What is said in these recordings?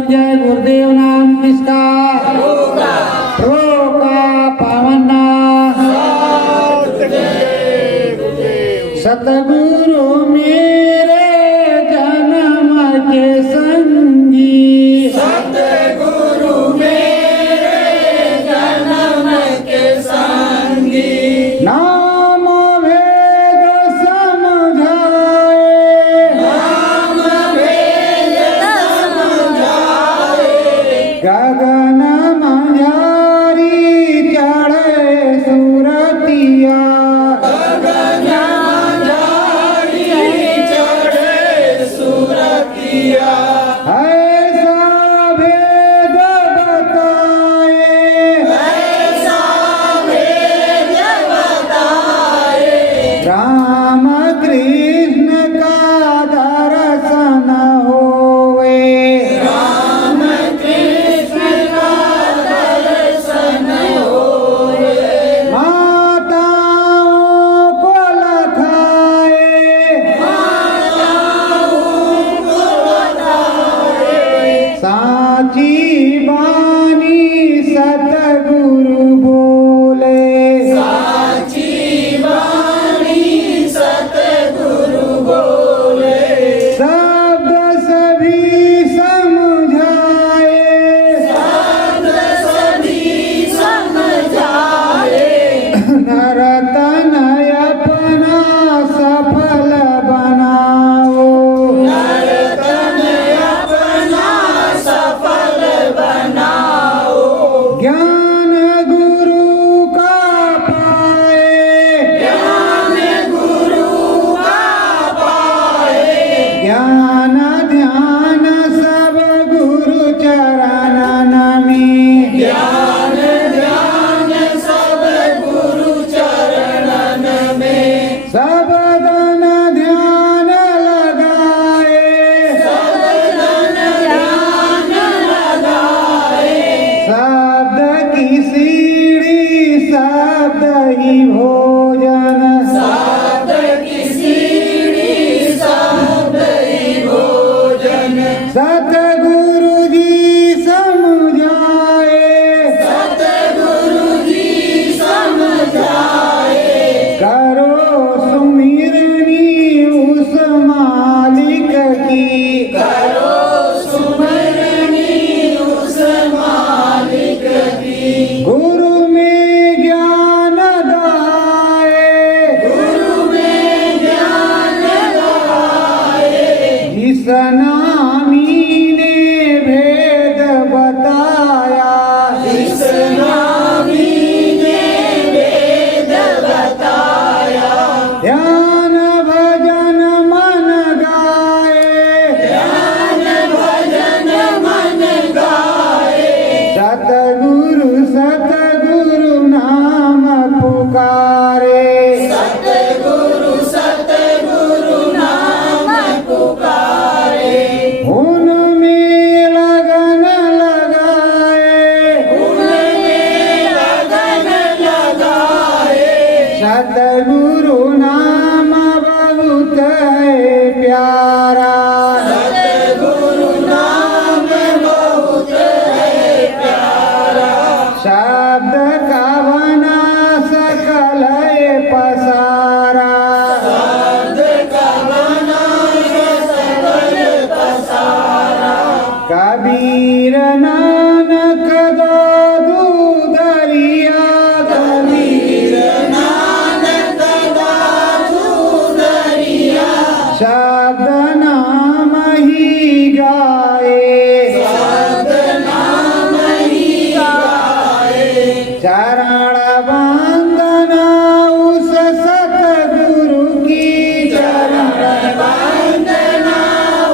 गुरु जय गुरुदेव नाम किसका प्रभु का पावन नाम सतगुरु मेरे जन्म के संगी सतगुरु मेरे जन्म के संगी नाम वेद समझाए नाम वेद समझाए गगन मंझारी चढ़े सुरतिया गगन मंझारी चढ़े सुरतिया ऐसा भेद बताए ऐसा भेद बताए राम कृष्ण का दर्शन होवे राम कृष्ण का दर्शन होए माताओं को लखाए साची बानी सतगुरु बोले साची वाणी सतगुरु बोले शब्द सभी समझाए शब्द सभी समझाए नरतन अपना सफल बनाओ नरतन अपना सफल बनाओ ज्ञान गुरु का पाए ज्ञान गुरु का पाए ज्ञान ध्यान सब गुरु चरणन में ज्ञान ध्यान सब गुरु चरणन में सबदन ध्यान लगाए सबदन ध्यान लगाए शब्द की सीढ़ी शब्द ही भोजन शब्द की सीढ़ी शब्द ही भोजन सतगुरु जी समझाए सतगुरु जी समझाए करो सुमिरनी उस मालिक की करो सुमरनी उस मालिक की गुरु में ज्ञान गाए गुरु में ज्ञान लगाए जिस नामी ने भेद बताया इस नामी ने वेद बताया ध्यान भजन मन गाए ध्यान भजन मन गाए सतगुरु सतगुरु नाम पुकारे सतगुरु सतगुरु नाम पुकारे उनमें लगन लगाए उनमें लगन लगाए सतगुरु नाम बहुत है प्यारा सतगुरु नाम बहुत है प्यारा शब्द का बना सकल पसारा शब्द का बना सकल पसारा कबीर नानक दादू दरिया कबीर नानक दादू दरिया शब्द नाम ही गाए शब्द नाम ही गाए चरण वंदना उस सतगुरु की चरण वंदना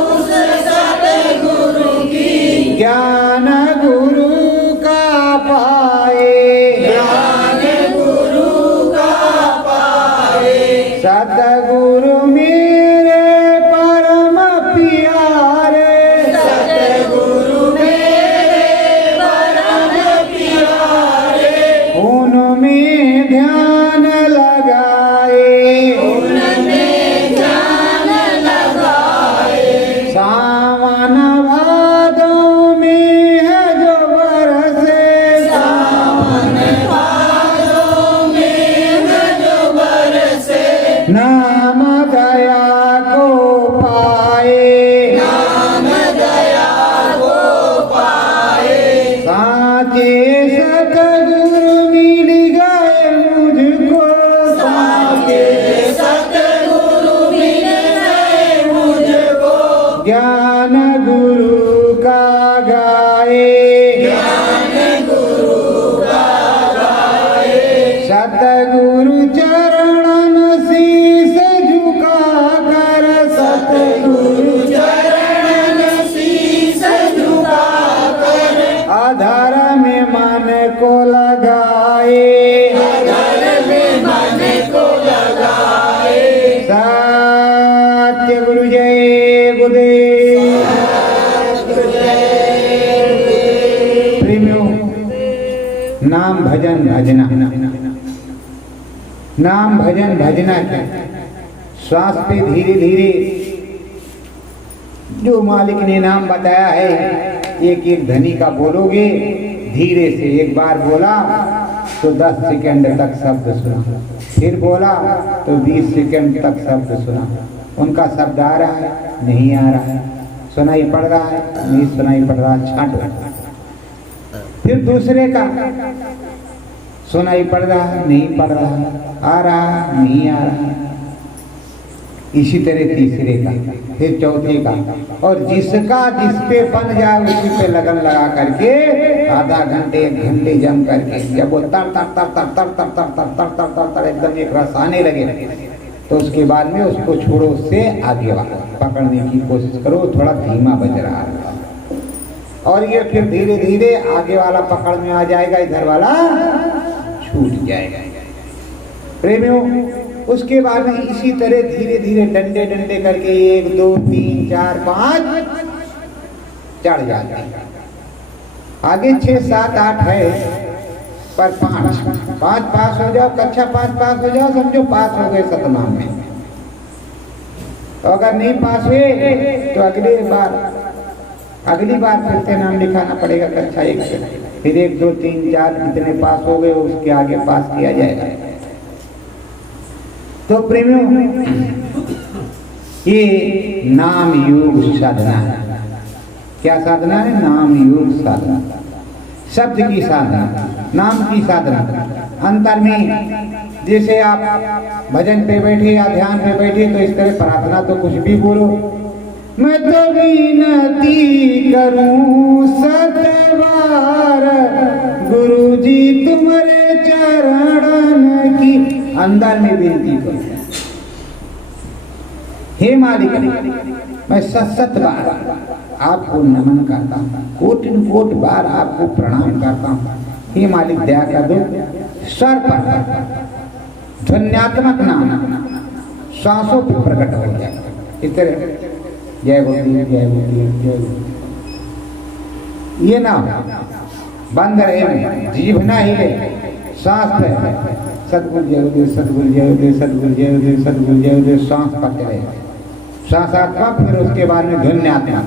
उस सतगुरु की ज्ञान गुरु का पाए ज्ञान गुरु का पाए सतगुरु मेरे परम प्यारे सतगुरु मेरे परम प्यारे उन सतगुरु मिल गए मुझको, साके सतगुरु मिल गए मुझको, ज्ञान गुरु का गाए, ज्ञान गुरु का गाए, सतगुरु चरणन शीस झुका कर, सतगुरु चरणन शीस झुका कर, आधार में मन को लगाए, घर में मन को लगाए, सत्य गुरु जय गुरुदेव। प्रेमियों, नाम भजन भजना, नाम भजन भजना क्या, श्वास पे धीरे धीरे जो मालिक ने नाम बताया है, एक एक धनी का बोलोगे धीरे से, एक बार बोला तो 10 सेकंड तक शब्द सुना, फिर बोला तो 20 सेकंड तक शब्द सुना। उनका शब्द आ रहा है नहीं आ रहा है, सुनाई पड़ रहा है नहीं सुनाई पड़ रहा, छांटो। फिर दूसरे का सुनाई पड़ रहा है नहीं पड़ रहा, आ रहा है नहीं आ रहा, इसी तरह तीसरे का, फिर चौथे का, और जिसका जिस पे बन जाए उसी पे लगन लगा करके आधा घंटे 1 घंटे जम करके, जब वो तर तर तर तर तर तर तर तर तर तर तर तर एकदम एक रस आने लगे तो उसके बाद में उसको छोड़ो, उससे आगे वाला पकड़ने की कोशिश करो, थोड़ा धीमा बज रहा है, और ये फिर धीरे धीरे आगे वाला पकड़ में आ जाएगा, इधर वाला छूट जाएगा। प्रेमियों, उसके बाद में इसी तरह धीरे धीरे डंडे डंडे करके 1 2 3 4 5 चढ़ जाते हैं। आगे 6 7 8 है, पर 5 पास हो जाओ, कक्षा 5 पास हो जाओ, समझो पास हो गए सतनाम में। तो अगर नहीं पास हुए तो अगली बार फिर से नाम लिखाना पड़ेगा कक्षा 1 से, फिर 1 2 3 4 जितने पास हो गए उसके आगे पास किया जाएगा। तो प्रेमियों, ये नाम योग साधना है। क्या साधना है? नाम योग साधना, शब्द की साधना, नाम की साधना। अंतर में जैसे आप भजन पे बैठे या ध्यान पे बैठे तो इस तरह प्रार्थना तो कुछ भी बोलो, मैं तो विनती करूं सतबार गुरु जी तुम्हारे चरणन की, अंदर में विनती करूं, हे मालिक मैं सत बार आपको नमन करता हूं, कोटि बार आपको प्रणाम करता हूं, हे मालिक दया कर दो। स्वर पर ध्वन्यात्मक नाम श्वासों पर प्रकट हो जाए, इस तरह जय गुरुदेव जय गुरुदेव जय गुरुदेव, ये ना बंद रहे, जीभ ना हिले, सांस पे सतगुरु जय गुरुदेव सतगुरु जय गुरुदेव सतगुरु जय गुरुदेव सतगुरु जय गुरुदेव, सांस पकड़े रहे, श्वासात्मक, फिर उसके बाद में ध्वन्यात्मक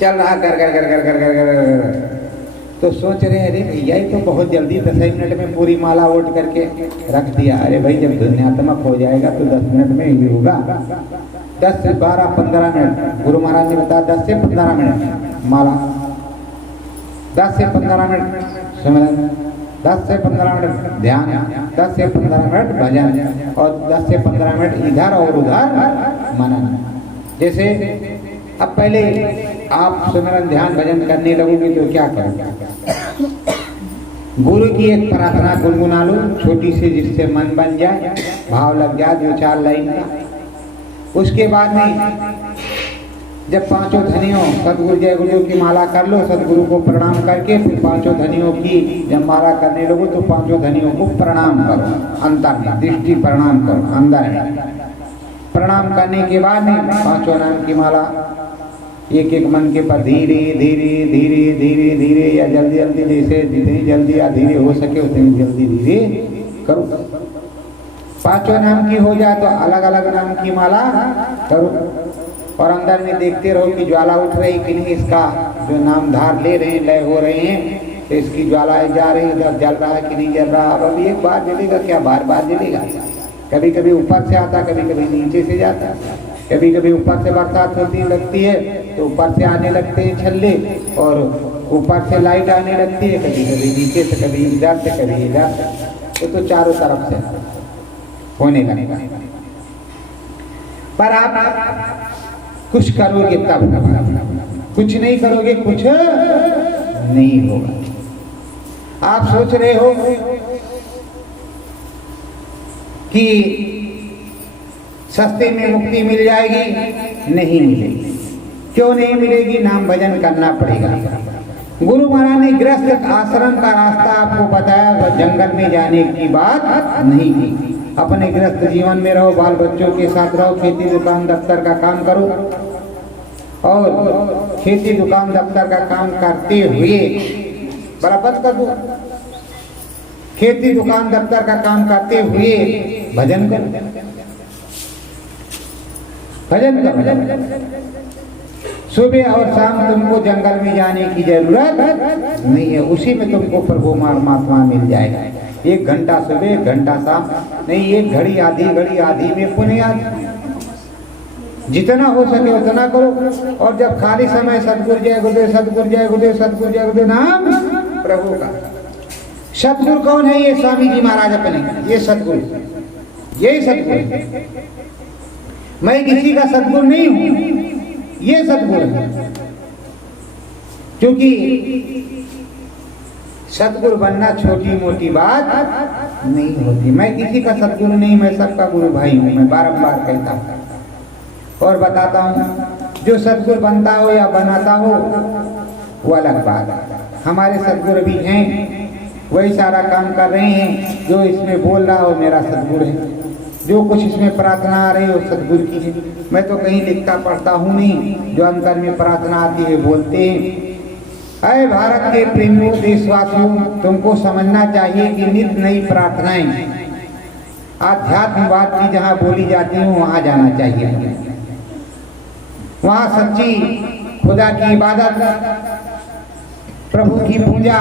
चल रहा कर कर कर कर कर कर कर तो सोच रहे अरे भैया ये तो बहुत जल्दी 10 मिनट में पूरी माला ओट करके रख दिया। अरे भाई जब ध्वन्यात्मक हो जाएगा तो 10 मिनट में ही होगा, 10 से 12 15 मिनट, गुरु महाराज ने बताया 10 से 15 मिनट माला, 10 से 15 मिनट सिमरन, 10 से 15 मिनट ध्यान, 10 से 15 मिनट भजन, और 10 से 15 मिनट इधर और उधर मनन। जैसे अब पहले आप सिमरन ध्यान भजन करने लगोगे तो क्या करोगे? गुरु की एक प्रार्थना गुनगुना लो छोटी सी, जिससे मन बन जाए, भाव लग जाए 2-4 लाइन का। उसके बाद में जब 5 धनियों सतगुरु जय गुरुदेव की माला कर लो, सतगुरु को प्रणाम करके फिर 5 धनियों की जब माला करने लगो तो 5 धनियों को प्रणाम करो, अंतर में दृष्टि प्रणाम करो, अंदर में प्रणाम करने के बाद में 5 नाम की माला एक एक मन के पर धीरे धीरे धीरे धीरे धीरे या जल्दी जल्दी, जैसे जितनी जल्दी या धीरे हो सके उतनी जल्दी धीरे करो। 5 नाम की हो जाए तो अलग अलग नाम की माला करो, और अंदर में देखते रहो कि ज्वाला उठ रही कि नहीं, इसका जो नामधार ले रहे हैं, लय हो रहे हैं, तो इसकी ज्वालाएं जा रही, इधर जल रहा है कि नहीं जल रहा। अब अभी एक बार जलेगा क्या, बार बार जलेगा? कभी कभी ऊपर से आता, कभी कभी नीचे से जाता, कभी कभी ऊपर से बरसात होती लगती है तो ऊपर से आने लगते हैं छल्ले, और ऊपर से लाइट आने लगती है, कभी कभी नीचे से, कभी इधर से, कभी इधर से, तो चारों तरफ से होने लगेगा। पर आप कुछ करोगे तब, कुछ नहीं करोगे कुछ नहीं होगा। आप सोच रहे हो कि सस्ते में मुक्ति मिल जाएगी, नहीं मिलेगी। क्यों नहीं मिलेगी? नाम भजन करना पड़ेगा। गुरु महाराज ने गृहस्थ आश्रम का रास्ता आपको बताया, वह जंगल में जाने की बात नहीं की। अपने गृहस्थ जीवन में रहो, बाल बच्चों के साथ रहो, खेती दुकान दफ्तर का काम करो, और खेती दुकान दफ्तर का काम करते हुए बराबर कर दो, खेती दुकान दफ्तर का काम करते हुए भजन करो, भजन करो। सुबह और शाम तुमको जंगल में जाने की जरूरत नहीं है, उसी में तुमको प्रभु परमात्मा मिल जाएगा। 1 घंटा सुबह, 1 घंटा शाम नहीं, 1 घड़ी आधी में पुण्य आदि, जितना हो सके उतना करो। और जब खाली समय सतगुरु जय गुरुदेव, सतगुरु जय गुरुदेव, सतगुरु जय गुरुदेव नाम प्रभु का। सतगुरु कौन है? ये स्वामी जी महाराज अपने, ये सतगुरु, ये सतगुरु। मैं किसी का सतगुरु नहीं हूं, ये सतगुरु है। क्योंकि सतगुरु बनना छोटी मोटी बात नहीं होती। मैं किसी का सतगुरु नहीं, मैं सबका गुरु भाई हूं। मैं बारंबार कहता हूं और बताता हूं, जो सतगुरु बनता हो या बनाता हो वो अलग बात है। हमारे सतगुरु भी हैं, वही सारा काम कर रहे हैं। जो इसमें बोल रहा हो मेरा सतगुरु है, जो कुछ इसमें प्रार्थना आ रही है वो सतगुरु की है। मैं तो कहीं लिखता पढ़ता हूँ नहीं, जो अंतर में प्रार्थना आती है बोलते हैं। अरे भारत के प्रेमियों, देशवासियों, तुमको समझना चाहिए कि नित नई प्रार्थनाएं आध्यात्मवाद की जहाँ बोली जाती है वहाँ जाना चाहिए। वहाँ सच्ची खुदा की इबादत, प्रभु की पूजा,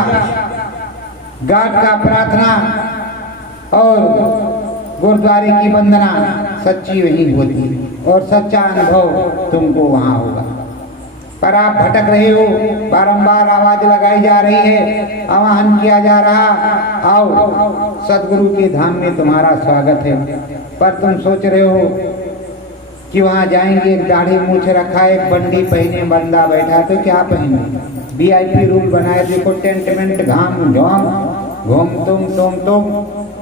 गाड का प्रार्थना और गुरुद्वारे की वंदना सच्ची वही होती है और सच्चा अनुभव तुमको वहाँ होगा। पर आप भटक रहे हो, बारंबार आवाज लगाई जा रही है, आवाहन किया जा रहा, आओ सदगुरु के धाम में तुम्हारा स्वागत है। पर तुम सोच रहे हो कि वहाँ जाएंगे, एक दाढ़ी मूछ रखा, एक बंडी पहने बंदा बैठा, तो क्या पहने? VIP रूल बनाए, देखो टेंटमेंट, घाम झोम घूम तुम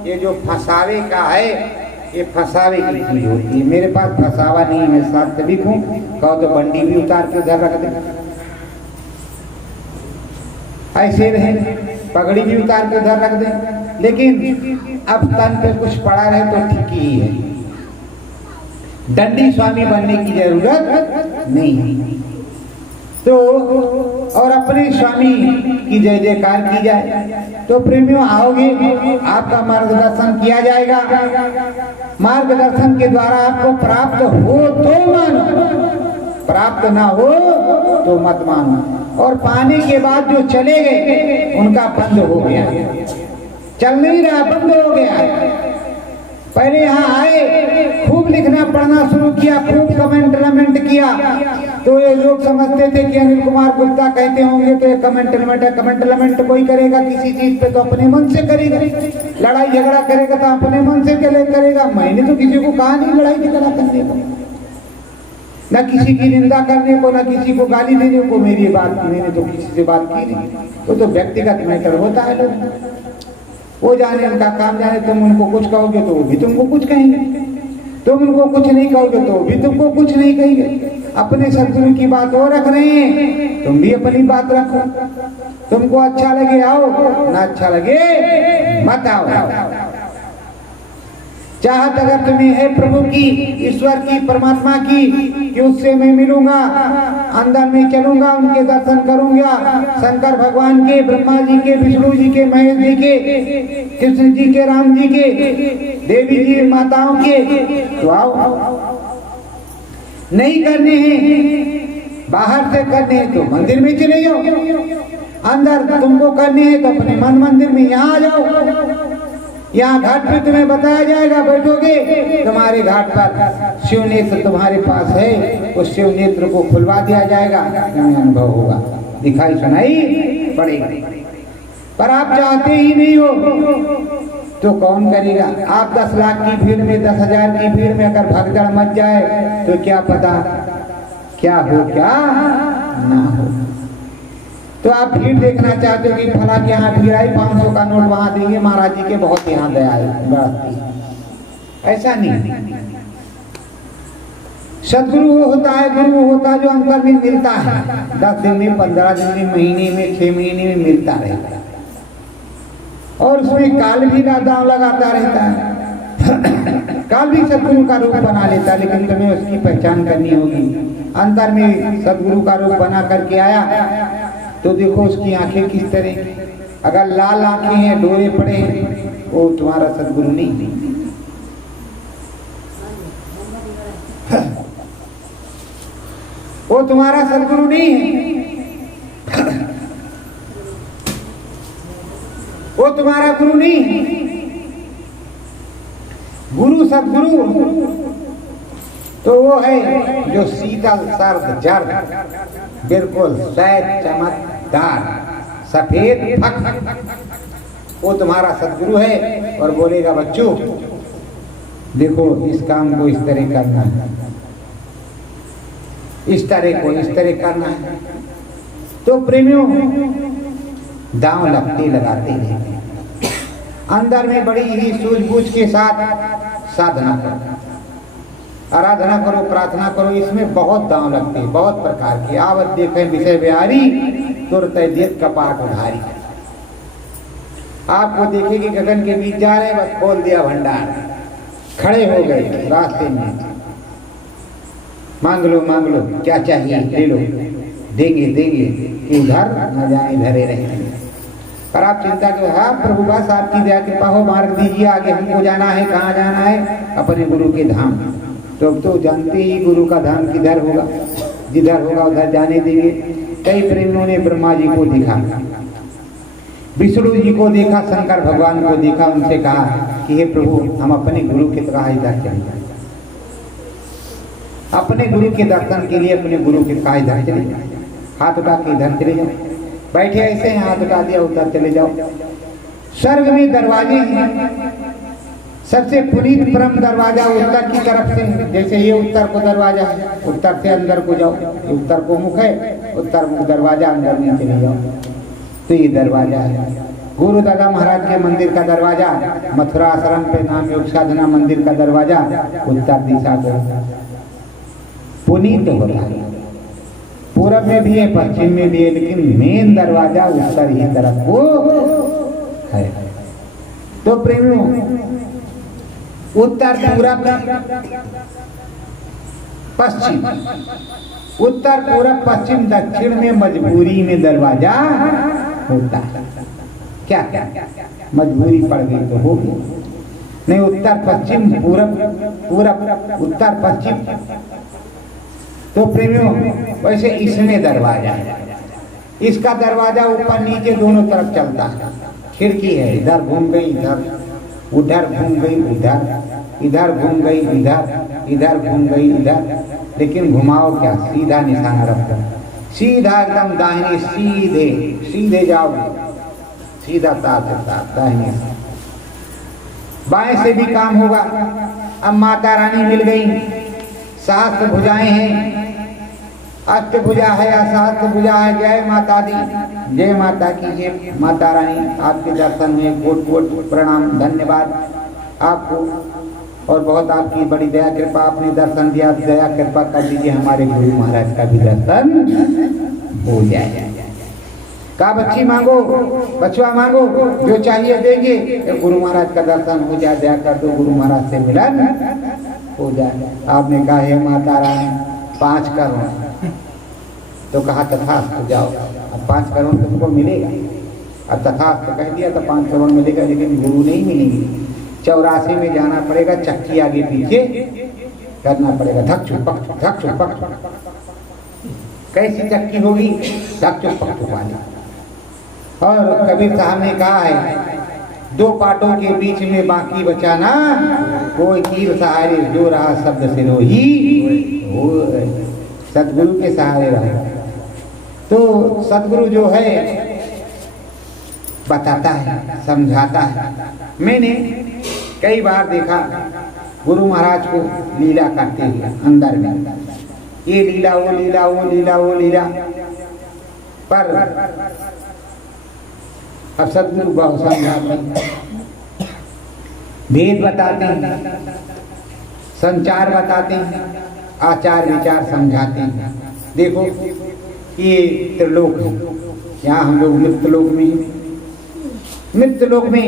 ये जो फसावे का है, ये फसावे की चीज होती है। मेरे पास फसावा नहीं है, मैं सात्विक हूँ। कहो तो बंडी भी उतार के उधर रख दे, ऐसे रहे, पगड़ी भी उतार के उधर रख दे, लेकिन अब तन पे कुछ पड़ा रहे तो ठीक ही है। दंडी स्वामी बनने की जरूरत नहीं है। तो और अपने स्वामी की जय जयकार की जाए। तो प्रेमियों आओगे, आपका मार्गदर्शन किया जाएगा। मार्गदर्शन के द्वारा आपको प्राप्त हो तो मानो, प्राप्त ना हो तो मत मानो। और पाने के बाद जो चले गए उनका बंद हो गया, चल नहीं रहा, बंद हो गया। पहले यहाँ आए, खूब लिखना पढ़ना शुरू किया, खूब कमेंट किया, तो ये लोग समझते थे कि अनिल कुमार गुप्ता कहते होंगे तो ये कमेंट कोई करेगा किसी चीज पे तो अपने मन से करेगा, लड़ाई झगड़ा करेगा तो अपने मन से करेगा। मैंने तो किसी को कहा नहीं लड़ाई झगड़ा करने को, न किसी की निंदा करने को, न किसी को गाली देने को। मेरी बात, मैंने तो किसी से बात की नहीं। वो तो व्यक्तिगत मैटर होता है, लोग वो जाने, उनका काम जाने। तुम उनको कुछ कहोगे तो वो भी तुमको कुछ कहेंगे, तुम उनको कुछ नहीं कहोगे तो वो भी तुमको कुछ नहीं कहेंगे। अपने सदगुरु की बात वो रख रहे हैं, तुम भी अपनी बात रखो। तुमको अच्छा लगे आओ, ना अच्छा लगे मत आओ। चाहत अगर तुम्हें है प्रभु की, ईश्वर की, परमात्मा की, कि उससे मैं मिलूंगा, अंदर में चलूंगा, उनके दर्शन करूंगा, शंकर भगवान के, ब्रह्मा जी के, विष्णु जी के, महेश जी के, कृष्ण जी के, राम जी के, देवी जी माताओं के, तो आओ। नहीं करने हैं, बाहर से करने हैं तो मंदिर में चले जाओ, अंदर तुमको करने हैं तो अपने मन मंदिर में यहाँ आ जाओ। यहाँ घाट पे तुम्हें बताया जाएगा, बैठोगे, तुम्हारे घाट पर शिव नेत्र तुम्हारे पास है, उस शिव नेत्र को खुलवा दिया जाएगा, तुम्हें अनुभव होगा। दिखाई सुनाई पड़ेगी। पर आप चाहते ही नहीं हो तो कौन करेगा? आप 10 लाख की भीड़ में, 10,000 की भीड़ में अगर भगदड़ मच जाए तो क्या पता क्या हो क्या ना हो। तो आप भीड़ देखना चाहते हो कि फला के यहाँ भीड़ आई, 500 का नोट वहां देंगे, महाराज जी के बहुत यहाँ दया है। ऐसा नहीं। सदगुरु वो होता है, गुरु वो होता है जो अंतर में मिलता है, 10 दिन में, 15 दिन में, महीने में, 6 महीने में मिलता रहता है। और उसमें काल भी दाव लगाता रहता है। काल भी सदगुरु का रूप बना लेता है, लेकिन तुम्हें उसकी पहचान करनी होगी। अंतर में सदगुरु का रूप बना करके आया तो देखो उसकी आंखें किस तरह, अगर लाल आंखें हैं, डोरे पड़े हैं, वो तुम्हारा सदगुरु नहीं। वो तुम्हारा सदगुरु नहीं है, वो तुम्हारा गुरु नहीं है। गुरु सदगुरु तो वो है जो शीतल सर्द जड़, बिल्कुल सैद चमकदार सफेद फक, वो तुम्हारा सदगुरु है। और बोलेगा बच्चों देखो इस काम को इस तरह करना है, इस तरह को इस तरह करना है। तो प्रेमियों दांव लगते लगाते हैं, अंदर में बड़ी ही सूझबूझ के साथ साधना करो, आराधना करो, प्रार्थना करो। इसमें बहुत दांव लगते हैं, बहुत प्रकार के। आवत देखे विषय बिहारी तुरत देत कपाट उधारी। आपको देखे कि गगन के बीच जा रहे, बस खोल दिया भंडार, खड़े हो गए रास्ते में, मांग लो क्या चाहिए ले लो, देंगे देंगे, उधर न जाए धरे रहे। पर आप चिंता करो, हाँ प्रभु बस आपकी दया कृपा हो, मार्ग दीजिए, आगे हमको जाना है, कहाँ जाना है? अपने गुरु के धाम। तो जानते ही गुरु का धाम किधर होगा, जिधर होगा उधर जाने देंगे। कई प्रेमियों ने ब्रह्मा जी को देखा, विष्णु जी को देखा, शंकर भगवान को देखा, उनसे कहा कि हे प्रभु हम अपने गुरु की तरह इधर चले, अपने गुरु के दर्शन के लिए अपने गुरु के कहा इधर चले जाओ, हाथ उठा के इधर चले जाओ, बैठे ऐसे हैं, हाथ उठा दिया उधर चले जाओ। स्वर्ग में दरवाजे हैं, सबसे पुनीत परम दरवाजा उत्तर की तरफ से, जैसे ये उत्तर को दरवाजा है, उत्तर से अंदर को जाओ, उत्तर को मुख है, उत्तर मुख दरवाजा, अंदर में चले जाओ तो ये दरवाजा है। गुरु दादा महाराज के मंदिर का दरवाजा, मथुरा आश्रम पे नाम योग साधना मंदिर का दरवाजा उत्तर दिशा को पुनीत होता है। पूरब में भी है, पश्चिम में भी है, लेकिन मेन दरवाजा उत्तर ही तरफ को है। तो प्रेमियों उत्तर पूरब पश्चिम, उत्तर पूरब पश्चिम दक्षिण में मजबूरी में दरवाजा होता है। क्या क्या मजबूरी पड़ गई तो होगी नहीं। उत्तर पश्चिम पूरब पूरब उत्तर पश्चिम। तो प्रेमियों वैसे इसमें दरवाजा है, इसका दरवाजा ऊपर नीचे दोनों तरफ चलता है। खिड़की है, इधर घूम गई इधर, उधर घूम गई उधर, इधर घूम गई इधर, इधर घूम गई इधर, लेकिन घुमाओ क्या, सीधा निशाना रखो, सीधा एकदम दाहिने, सीधे सीधे जाओगे, सीधा साथ दाहिने। बाएं से भी काम होगा। अब माता रानी मिल गई, सहस्त्र भुजाएं हैं, अष्टभुजा है या सहस्त्र भुजा है। जय माता दी, जय माता की जय। माता रानी आपके दर्शन में कोट कोट प्रणाम, धन्यवाद आपको, और बहुत आपकी बड़ी दया कृपा, आपने दर्शन दिया, दया कृपा कर दीजिए हमारे गुरु महाराज का भी दर्शन हो जाए। का बच्ची मांगो, बचवा मांगो, जो चाहिए देंगे। तो गुरु महाराज का दर्शन हो जाए, दया कर दो, गुरु महाराज से मिलन हो जाए। आपने कहा हे माता रानी 5 करोड़, तो कहा तथास्तु जाओ, अब 5 करोड़ तुमको मिलेगा। अब तथास्तु कह दिया तो 5 करोड़ मिलेगा, लेकिन गुरु नहीं मिलेंगे। 84 में जाना पड़ेगा, चक्की आगे पीछे करना पड़ेगा, धक छुपक। कैसी चक्की होगी? धक छुपक वाली। और कबीर साहब ने कहा है 2 पाटों के बीच में बाकी बचाना, कोई तीर सहारे जो रहा शब्द सिरोही। सतगुरु के सहारे रहे, तो सदगुरु जो है बताता है, समझाता है। मैंने कई बार देखा गुरु महाराज को लीला करते हुए अंदर में, ये लीला वो लीला वो लीला वो लीला, पर अब सदगुरु बहुत समझाते हैं, भेद बताते हैं, संचार बताते हैं, आचार विचार समझाते हैं। देखो ये त्रिलोक है, यहाँ हम लोग मृत्यलोक में, मृत्यलोक में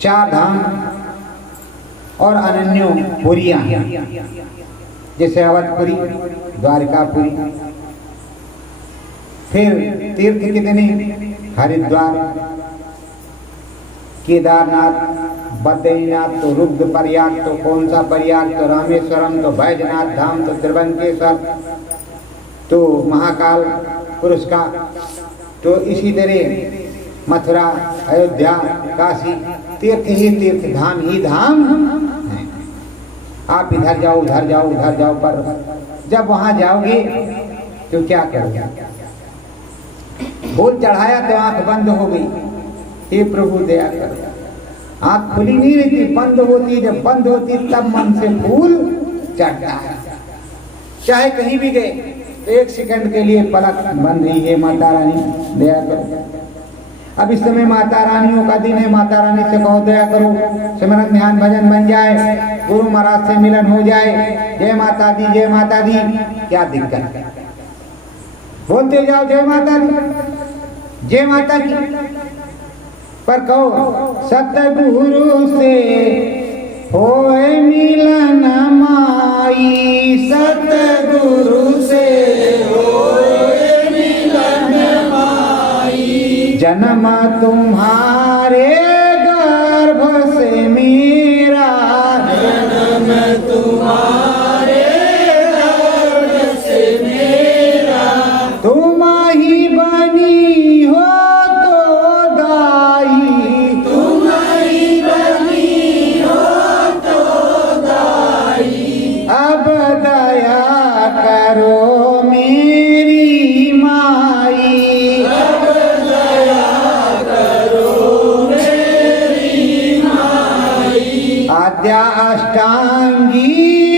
4 धाम और अनन्यो पुरियां, जैसे अवधपुरी, द्वारकापुरी, फिर तीर्थ कितने, हरिद्वार, केदारनाथ, बद्रीनाथ, तो रुद्रप्रयाग, तो कौन सा प्रयाग, तो रामेश्वरम, तो बैजनाथ धाम, तो त्रिभंकेश्वर, तो महाकाल पुरुष का, तो इसी तरह मथुरा, अयोध्या, काशी, तीर्थ ही तीर्थ, धाम ही धाम। आप इधर जाओ उधर जाओ उधर जाओ, पर जब वहां जाओगे तो क्या करोगे? फूल चढ़ाया तो आंख बंद हो गई, हे प्रभु दया करो। आंख खुली नहीं रहती, बंद होती, जब बंद होती तब मन से फूल चढ़ता है। चाहे कहीं भी गए, 1 सेकंड के लिए पलक बंद नहीं है, माता रानी दया करो। अब इस समय माता रानियों का दिन है, माता रानी से बहुत दया करो, सिमरन ध्यान भजन बन जाए, गुरु महाराज से मिलन हो जाए। जय माता दी, जय माता दी। क्या दिक्कत है? बोलते जाओ जय माता दी, जय माता की, पर कहो सतगुरु से होए मिलन माई, सतगुरु से होए मिलन माई, जन्म तुम्हारे गर्भ से मेरा, जन्म तुम्हारे गर्भ से मेरा, तुम ही बनी हो तो दाई, तुम ही बनी हो तो दाई, अब दया करो मेरी माई, अब दया करो मेरी माई, आद्या अष्टांगी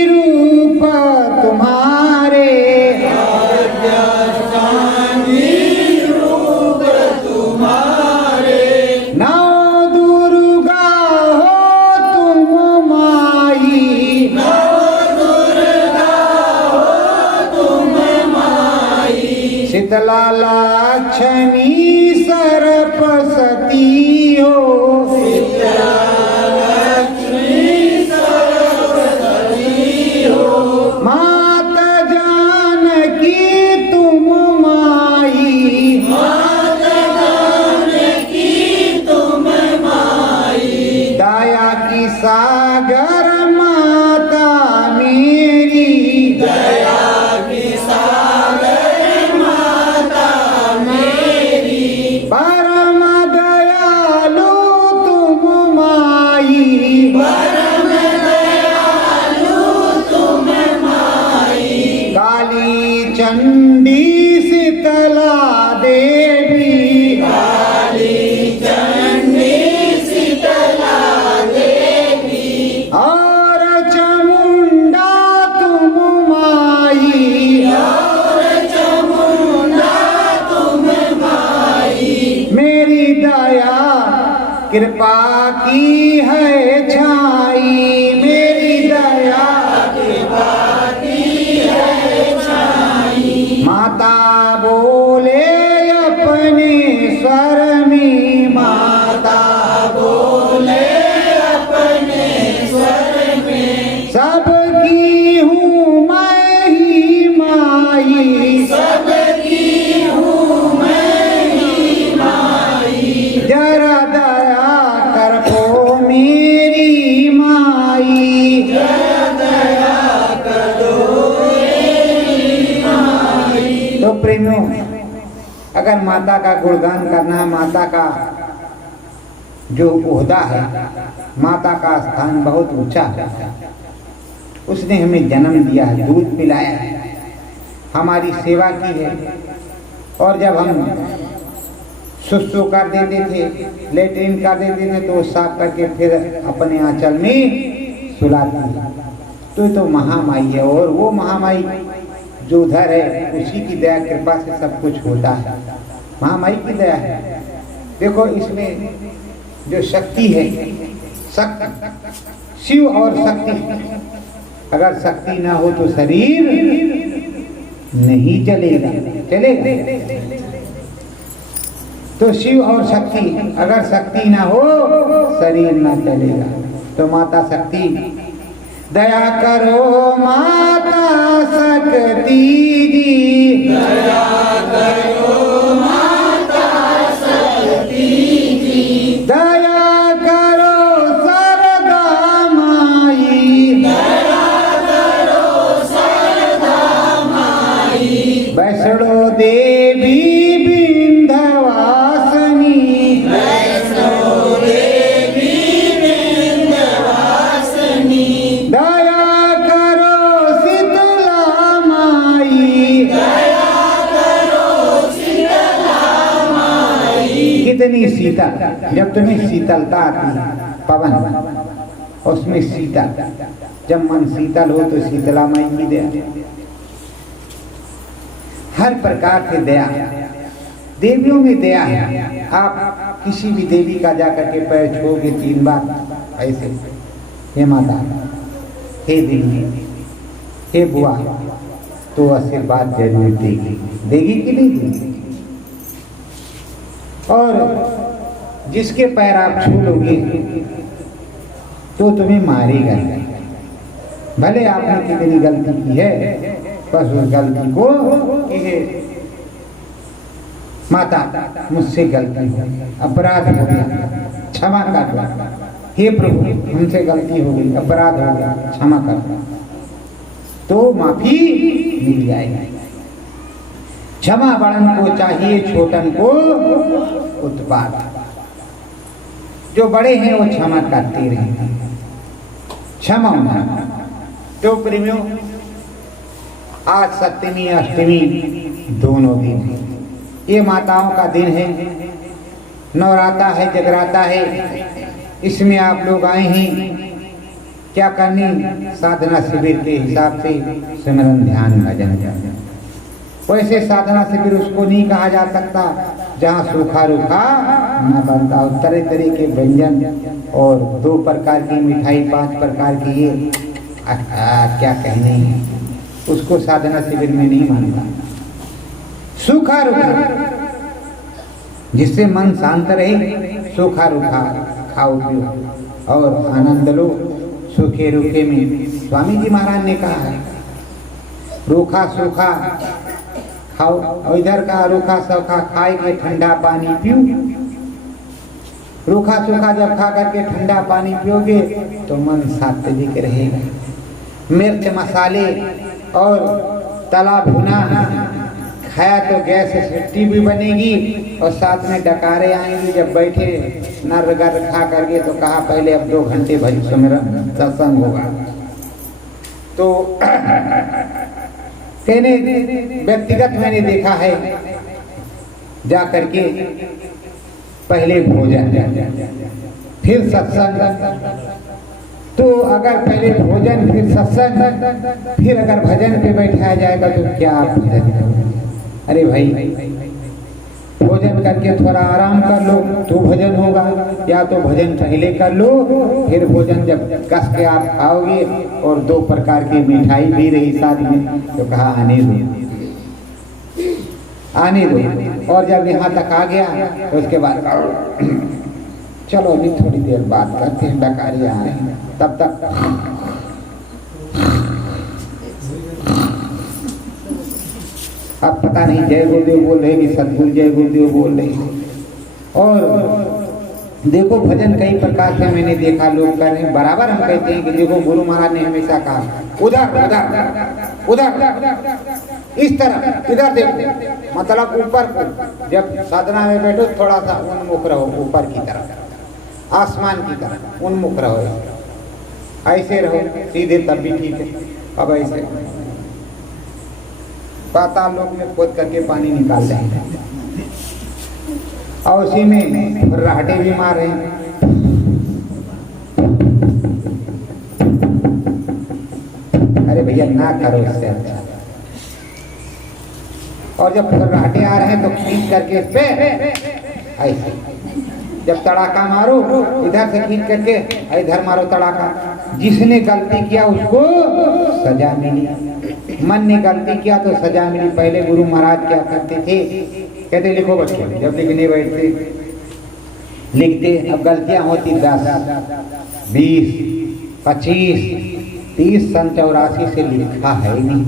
रूप तुम्हारे, आद्या अष्टांगी रूप तुम्हारे, नौ दुर्गा हो तुम माई, नौ दुर्गा हो तुम माई, शीतला लक्ष्मी सरस्वती हो, शीतला लक्ष्मी सरस्वती हो, माता जानकी तुम माई, माता जानकी तुम माई, दया की सागर माता मेरी, दया की सागर माता मेरी, परम दयालु तुम माई, परम दयालु तुम माई, काली चंडी शीतला देवी, काली चंडी शीतला देवी, और चामुंडा तुम माई, और चामुंडा तुम माई, मेरी दया कृपा की है छाई, मेरी दया कृपा की है छाई, माता बोले अपने स्वर में, माता बोले अपने स्वर में, सबकी हूँ मैं ही माई, सबकी हूँ मैं ही माई, जरा दया कर को मेरी माई, जरा दया करो मेरी माई। तो प्रेमियों, अगर माता का गुणगान करना है, माता का जो ओहदा है, माता का स्थान बहुत ऊंचा है, उसने हमें जन्म दिया है, दूध पिलाया है, हमारी सेवा की है, और जब हम सुसु कर देते थे, लेटरिन कर देते थे, तो साफ करके फिर अपने आंचल में सुलाती है। तो महामाई है, और वो महामाई जो उधर है उसी की दया कृपा से सब कुछ होता है। महामाई की दया है। देखो इसमें जो शक्ति है, शक्ति शिव और शक्ति, अगर शक्ति ना हो तो शरीर नहीं चलेगा। तो शिव और शक्ति, अगर शक्ति ना हो शरीर ना चलेगा। तो माता शक्ति, दया करो माता शक्ति जी, दया करो माता शक्ति जी, दया करो सरदा माई, दया करो सरदा माई, वैष्णो देवी शीतल, जब तुम्हें शीतलता आती है, पवन उसमें शीतल, जब मन शीतल हो तो शीतला माई की दया, हर प्रकार से दया, देवियों में दया है। आप किसी भी देवी का जाकर के पैर छूओगे 3 बार ऐसे, हे माता, हे देवी, हे बुआ, तो आशीर्वाद जरूर देगी कि नहीं देगी। और जिसके पैर आप छू लोगे तो तुम्हें मारेगा। भले आपने कितनी गलती की है, बस उस गलती को माता मुझसे गलती हो, अपराध हो गया, क्षमा कर दो, हे प्रभु हमसे गलती हो गई, अपराध हो गया, क्षमा कर दो, तो माफी मिल जाएगी। क्षमा बड़न को चाहिए, छोटन को उत्पाद। जो बड़े हैं वो क्षमा करते रहते हैं, क्षमा होना। तो प्रेमियों, आज सप्तमी अष्टमी दोनों दिन है, ये माताओं का दिन है, नवराता है, जगराता है। इसमें आप लोग आए हैं क्या करने? साधना शिविर के हिसाब से सिमरन ध्यान भजन। वैसे साधना शिविर उसको नहीं कहा जा सकता जहाँ सूखा रूखा न बनता हो, तरह तरह के व्यंजन और 2 प्रकार की मिठाई, 5 प्रकार की ये क्या कहने हैं, उसको साधना शिविर में नहीं मानता। सूखा रूखा जिससे मन शांत रहे, सूखा रूखा खाओ पियो और आनंद लो। सूखे रूखे में स्वामी जी महाराज ने कहा है, रूखा सूखा खाओ, और इधर का रूखा सूखा खाए के ठंडा पानी पियो। रूखा सूखा जब खा करके ठंडा पानी पियोगे तो मन सात्विक रहेगा। मिर्च मसाले और तला भुना खाया तो गैस एसिडिटी भी बनेगी और साथ में डकारे आएंगी। जब बैठे नर गर खा करके तो कहा पहले अब 2 घंटे भजन सिमरन सत्संग होगा। तो कहने व्यक्तिगत मैंने देखा है, जा करके पहले भोजन फिर सत्संग। तो अगर पहले भोजन फिर सत्संग, फिर अगर भजन पे बैठाया जाएगा तो क्या आप भजन करोगे? अरे भाई, भोजन करके थोड़ा आराम कर लो तो भजन होगा, या तो भजन पहले कर लो, फिर भोजन जब कस के आप खाओगे और 2 प्रकार की मिठाई भी रही साथ में, तो कहा आने दो। और जब यहाँ तक आ गया तो उसके बाद चलो अभी थोड़ी देर बात करते हैं, डकारी आ रहे हैं, तब तक अब पता नहीं जय गुरुदेव बोल रहे कि सतगुरु जय गुरुदेव बोल रहे। और देखो भजन कई प्रकार से मैंने देखा लोग कर रहे हैं। बराबर हम कहते हैं कि देखो गुरु महाराज ने हमेशा कहा उधर उधर उधर, इस तरह इधर देखो, मतलब ऊपर को। जब साधना में बैठो थोड़ा सा उन्मुख रहो, ऊपर की तरफ, आसमान की तरफ उन्मुख रहो। ऐसे रहो सीधे तब भी ठीक है। अब ऐसे पाताल लोक में खोद करके पानी निकाल देंगे और उसी में फुर्राटे भी मार रहे हैं। अरे भैया ना करो इससे अच्छा। और जब फुर्राटे आ रहे हैं तो खींच करके इस पे ऐसे जब तड़ाका मारो इधर से खींच करके इधर मारो तड़ाका। जिसने गलती किया उसको सजा मिली। मन ने गलती किया तो सजा मिली। पहले गुरु महाराज क्या करते थे, कहते लिखो बच्चे, जब लिखने बैठते लिखते। अब गलतियां होती 10, 20, 25, 30, सन 84 से लिखा है ही नहीं।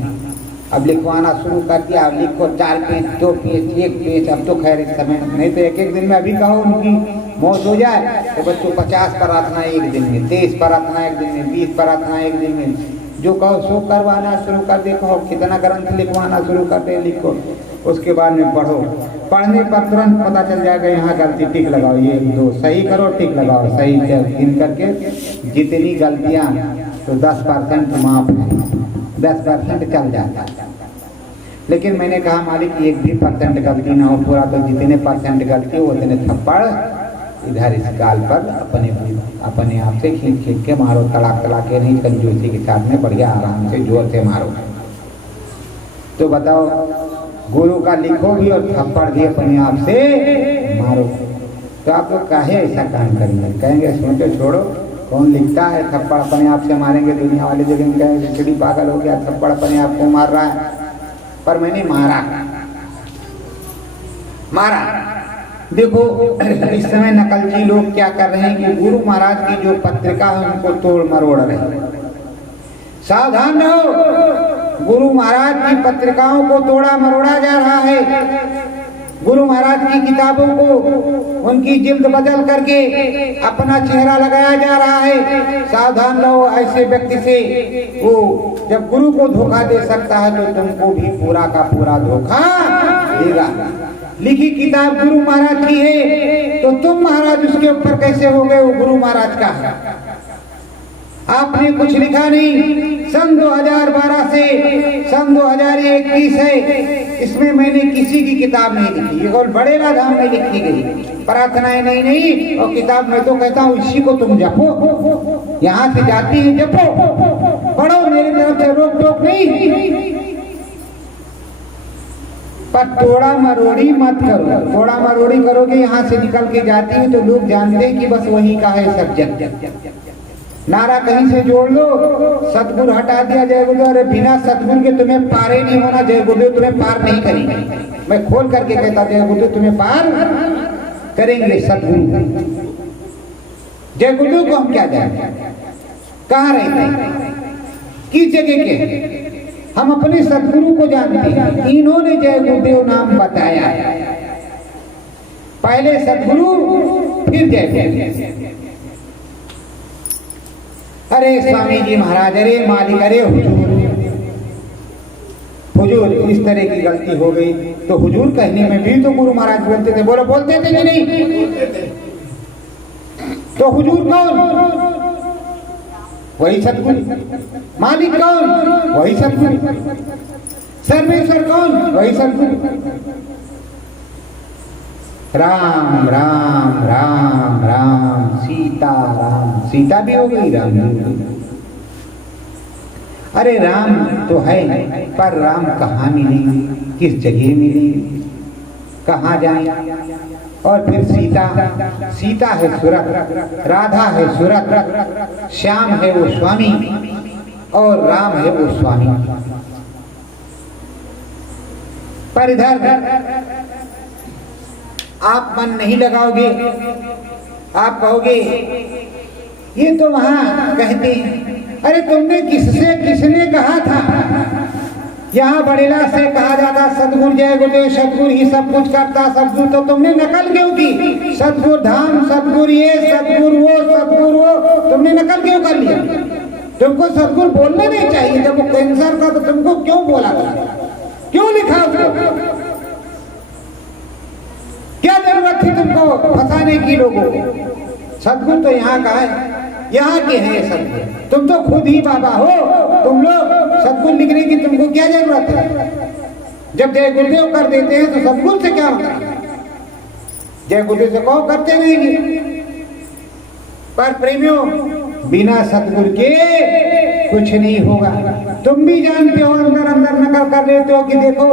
अब लिखवाना शुरू कर दिया। अब लिखो 4 पेज, 2 पेज, 1 पेज। अब तो खैर इस समय नहीं तो एक दिन में अभी कहो उनकी मौत हो जाए तो बच्चों 50 प्रार्थना एक दिन में, 23 प्रार्थना एक दिन में, 20 प्रार्थना एक दिन में। जो कहो सो करवाना शुरू कर दे। कहो कितना ग्रंथ लिखवाना शुरू कर दे, लिखो। उसके बाद में पढ़ो। पढ़ने पर तुरंत पता चल जाएगा यहाँ गलती, टिक लगाओ, ये 2 सही करो, टिक लगाओ, सही गिन करके। जितनी गलतियाँ तो 10% माफ है, 10% चल जाता है। लेकिन मैंने कहा मालिक 1% गलती ना हो पूरा, तो जितने % गलती हो उतने थप्पड़ इधर इस गाल पर अपने आप से खींच खींच के मारो। तड़ाक तड़ा के नहीं, कंजूसी के साथ में बढ़िया आराम से जोर से मारो। तो बताओ गुरु का लिखो भी और थप्पड़ भी अपने आप से मारो। तो आप लोग काहे ऐसा काम करेंगे? कहेंगे सोचो छोड़ो, कौन लिखता है थप्पड़ अपने आप से मारेंगे। दुनिया वाले जगह कहेंगे चिड़ी पागल हो गया, थप्पड़ अपने आप को मार रहा है। पर मैंने मारा। देखो इस समय नकलची लोग क्या कर रहे हैं कि गुरु महाराज की जो पत्रिका है उनको तोड़ मरोड़ रहे हैं। सावधान रहो, गुरु महाराज की पत्रिकाओं को तोड़ा मरोड़ा जा रहा है। गुरु महाराज की किताबों को उनकी जिल्द बदल करके अपना चेहरा लगाया जा रहा है। सावधान रहो ऐसे व्यक्ति से। वो जब गुरु को धोखा दे सकता है तो तुमको भी पूरा का पूरा धोखा देगा। लिखी किताब गुरु महाराज की है तो तुम महाराज उसके ऊपर कैसे हो गए? वो गुरु महाराज का है, आपने कुछ लिखा नहीं। सन 2012 से सन 2021 है, इसमें मैंने किसी की किताब नहीं लिखी। ये और बड़ेला धाम में लिखी गई प्रार्थनाएं नहीं। और किताब में तो कहता हूँ इसी को तुम जपो, यहाँ से जाती है जपो, पढ़ो, मेरी तरफ से रोक टोक नहीं। पर तोड़ा मरोड़ी मत करो। तोड़ा मरोड़ी करोगे यहाँ से निकल के जाती है तो लोग जानते हैं कि बस वही का है सब्जेक्ट। नारा कहीं से जोड़ लो, सतगुरु हटा दिया जय गुरुदेव। अरे बिना सतगुरु के तुम्हें पार ही नहीं होना। जय गुरुदेव तुम्हें पार नहीं करेंगे। मैं खोल करके कहता जय गुरुदेव तुम्हें पार करेंगे सतगुरु। जय गुरुदेव को हम क्या जाने, कहाँ रहते हैं, किस जगह के? हम अपने सतगुरु को जानते हैं। इन्होंने जय गुरुदेव नाम बताया, पहले सतगुरु फिर जय गुरुदेव। अरे स्वामी जी महाराज, अरे मालिक, अरे हुजूर इस तरह की गलती हो गई। तो हुजूर कहने में भी तो गुरु महाराज बोलते थे। बोलो बोलते थे कि नहीं? तो हुजूर कौन? वही सतगुरु। मालिक कौन? वही सतगुरु। सर्वेश्वर कौन? वही सतगुरु। राम राम राम राम सीता राम, सीता भी हो गई, राम भी हो गई। अरे राम तो है पर राम कहाँ मिलेंगे, किस जगह मिलेंगे, कहाँ जाएं? और फिर सीता है सूरत, राधा है सूरत, श्याम है वो स्वामी और राम है वो स्वामी। पर इधर आप मन नहीं लगाओगे, आप कहोगे ये तो वहां कहते हैं। अरे तुमने किसने कहा था? यहाँ बड़ेला से कहा जाता सतगुरु जय गुरुदेव, सतगुरु ही सब कुछ करता, सतगुरु। तो तुमने नकल क्यों की? सतगुरु धाम, सतगुरु ये, सतगुरु वो, तुमने नकल क्यों कर लिया? तुमको सतगुरु बोलना नहीं चाहिए। जब वो कैंसर था तो तुमको क्यों बोला था? क्यों लिखा उसको? क्या जरूरत थी तुमको फंसाने की लोगों को? सतगुरु तो यहाँ का है, यहाँ के हैं सतगुरु। तुम तो खुद ही बाबा हो, तुम लोग सतगुरु लिखने की तुमको क्या जरूरत है? जब जय गुरुदेव कर देते हैं तो सदगुरु से क्या होता है? जय गुरुदेव से कहो करते रहेंगे। पर प्रेमियों, बिना सदगुरु के कुछ नहीं होगा। तुम भी जानते हो, अंदर अंदर नकल कर लेते हो कि देखो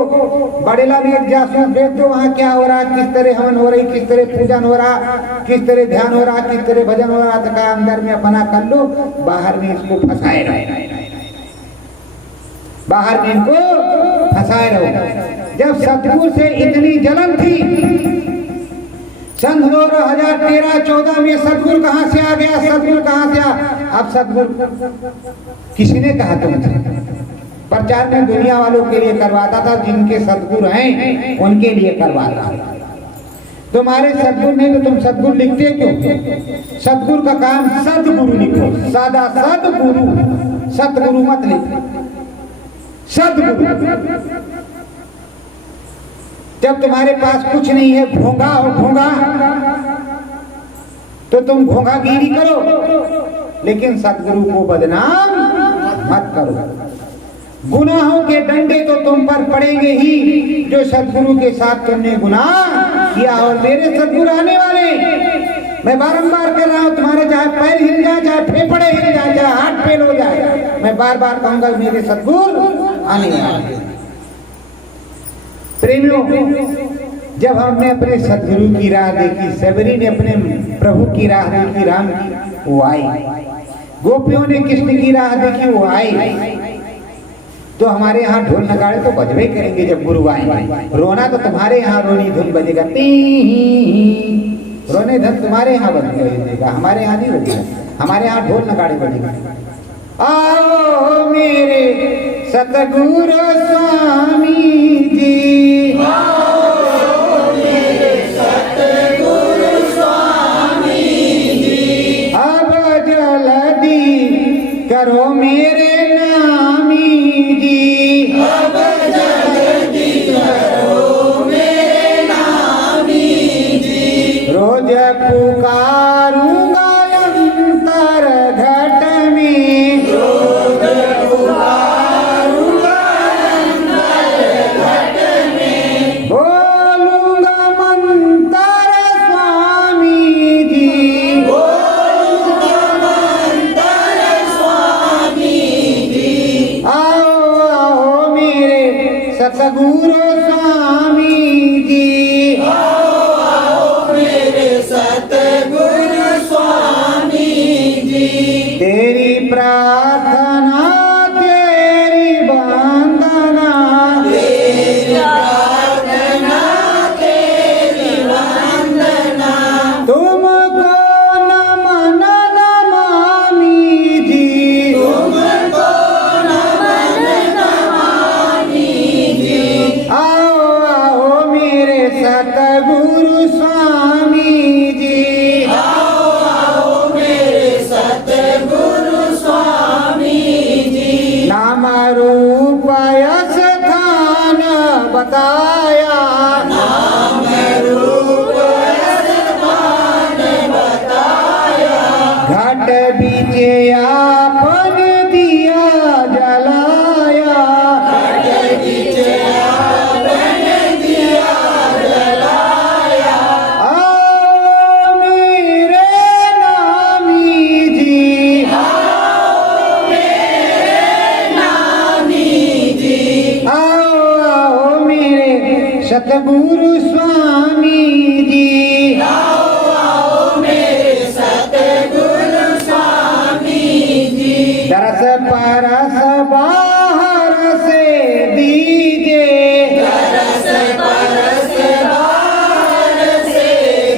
बड़ेला में एक जासूस भेज दो, वहां क्या हो रहा, किस तरह हवन हो रही, किस तरह पूजन हो रहा, किस तरह ध्यान हो रहा, किस तरह भजन हो रहा, तो कहा अंदर में अपना कर लो, बाहर में इसको फंसाए रहो, बाहर में इनको फंसाए रहो। जब सतगुरु से इतनी जलन थी, सन 2013-14 में सदगुरु कहां से आ गया, सदगुरु कहां से आ? अब सदगुरु किसी ने कहा तुमसे? प्रचार में दुनिया वालों के लिए करवाता था, जिनके सदगुरु हैं उनके लिए करवाता था। तुम्हारे सदगुरु नहीं तो तुम सदगुरु लिखते क्यों? सदगुरु का काम सदगुरु लिखो, सादा सदगुरु, सतगुरु मत लिखो, सदगुरु। जब तुम्हारे पास कुछ नहीं है, घोंगा हो घोंगा, तो तुम घोंगागिरी करो, लेकिन सतगुरु को बदनाम मत करो। गुनाहों के डंडे तो तुम पर पड़ेंगे ही, जो सतगुरु के साथ तुमने गुनाह किया। और मेरे सतगुरु आने वाले, मैं बारंबार कर रहा हूं, तुम्हारे चाहे पैर हिल जाए, चाहे फेफड़े हिल जाए, चाहे हाथ फेल हो जाए, मैं बार बार कहूंगा मेरे सतगुरु आने वाले। प्रेमियों, जब हमने अपने सदगुरु की राह देखी, सबरी ने अपने प्रभु की राह देखी, राम की, वो आई। गोपियों ने कृष्ण की राह देखी, वो आई। तो हमारे यहाँ ढोल नगाड़े तो बजबे करेंगे जब गुरु आएंगे। रोना तो तुम्हारे यहाँ रोनी धुन बजेगा, रोने धन तुम्हारे यहाँ बजेगा, हमारे यहाँ नहीं बजेगा, हमारे यहाँ ढोल नगाड़े बजेगा। आओ मेरे सतगुरु स्वामी जी, आओ मेरे सतगुरु स्वामी जी, अब जल्दी करो मेरे नामी जी, अब जल्दी करो मेरे नामी जी, रोज पुकारूंगा अंतर घट में, रोज पुकारूंगा अंतर घट में, बोलूंगा मंतर स्वामी जी, बोलूंगा मंतर स्वामी जी, आओ आओ मेरे सतगुरु स्वामी जी, आओ मेरे सतगुरु स्वामी जी, तेरी प्रार्थना तेरी वंदना, तेरी प्रार्थना तेरी वंदना, तुमको नमन नमामि जी, तुमको नमन नमामि जी, आओ आओ मेरे सतगुरु स्वामी जी, आओ आओ मेरे सतगुरु स्वामी जी, नाम रूप स्थान बताया, नाम रूप स्थान बताया, घट बीचे आपन दिया जलाया, घट बीच आपन दिया जलाया, आओ मेरे नामी जी, आओ मेरे नामी जी, आओ आओ मेरे सतगुरु स्वामी जी, आओ आओ मेरे सतगुरु स्वामी जी, दरस परस बाहर से दीजिए, रस परस बाहर से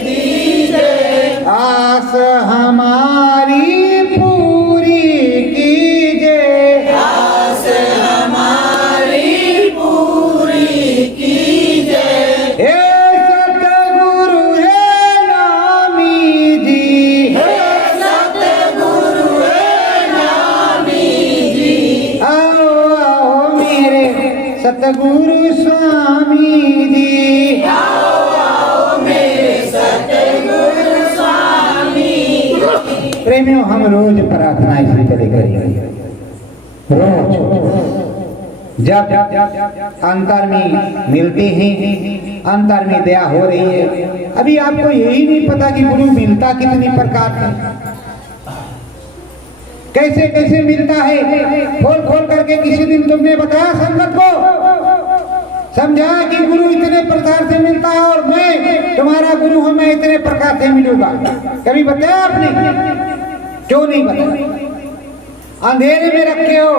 दीजिए, आस हमारी पूरी कीजिए, आस हमारी पूरी कीजिए, हे सतगुरु हे नामी जी, हे सतगुरु हे नामी जी, आओ आओ मेरे सतगुरु स्वामी जी, आओ आओ मेरे सतगुरु स्वामी जी। प्रेमियों, हम रोज प्रार्थना इसी तरह करेंगे, रोज जब अंतर में मिलते हैं, अंतर में दया हो रही है। अभी आपको यही नहीं पता कि गुरु मिलता कितनी प्रकार से, कैसे कैसे मिलता है। खोल खोल करके किसी दिन तुमने बताया संगत को, समझाया कि गुरु इतने प्रकार से मिलता है और मैं तुम्हारा गुरु हूं, मैं इतने प्रकार से मिलूंगा। कभी बताया आपने? क्यों नहीं बताया? अंधेरे में रखे हो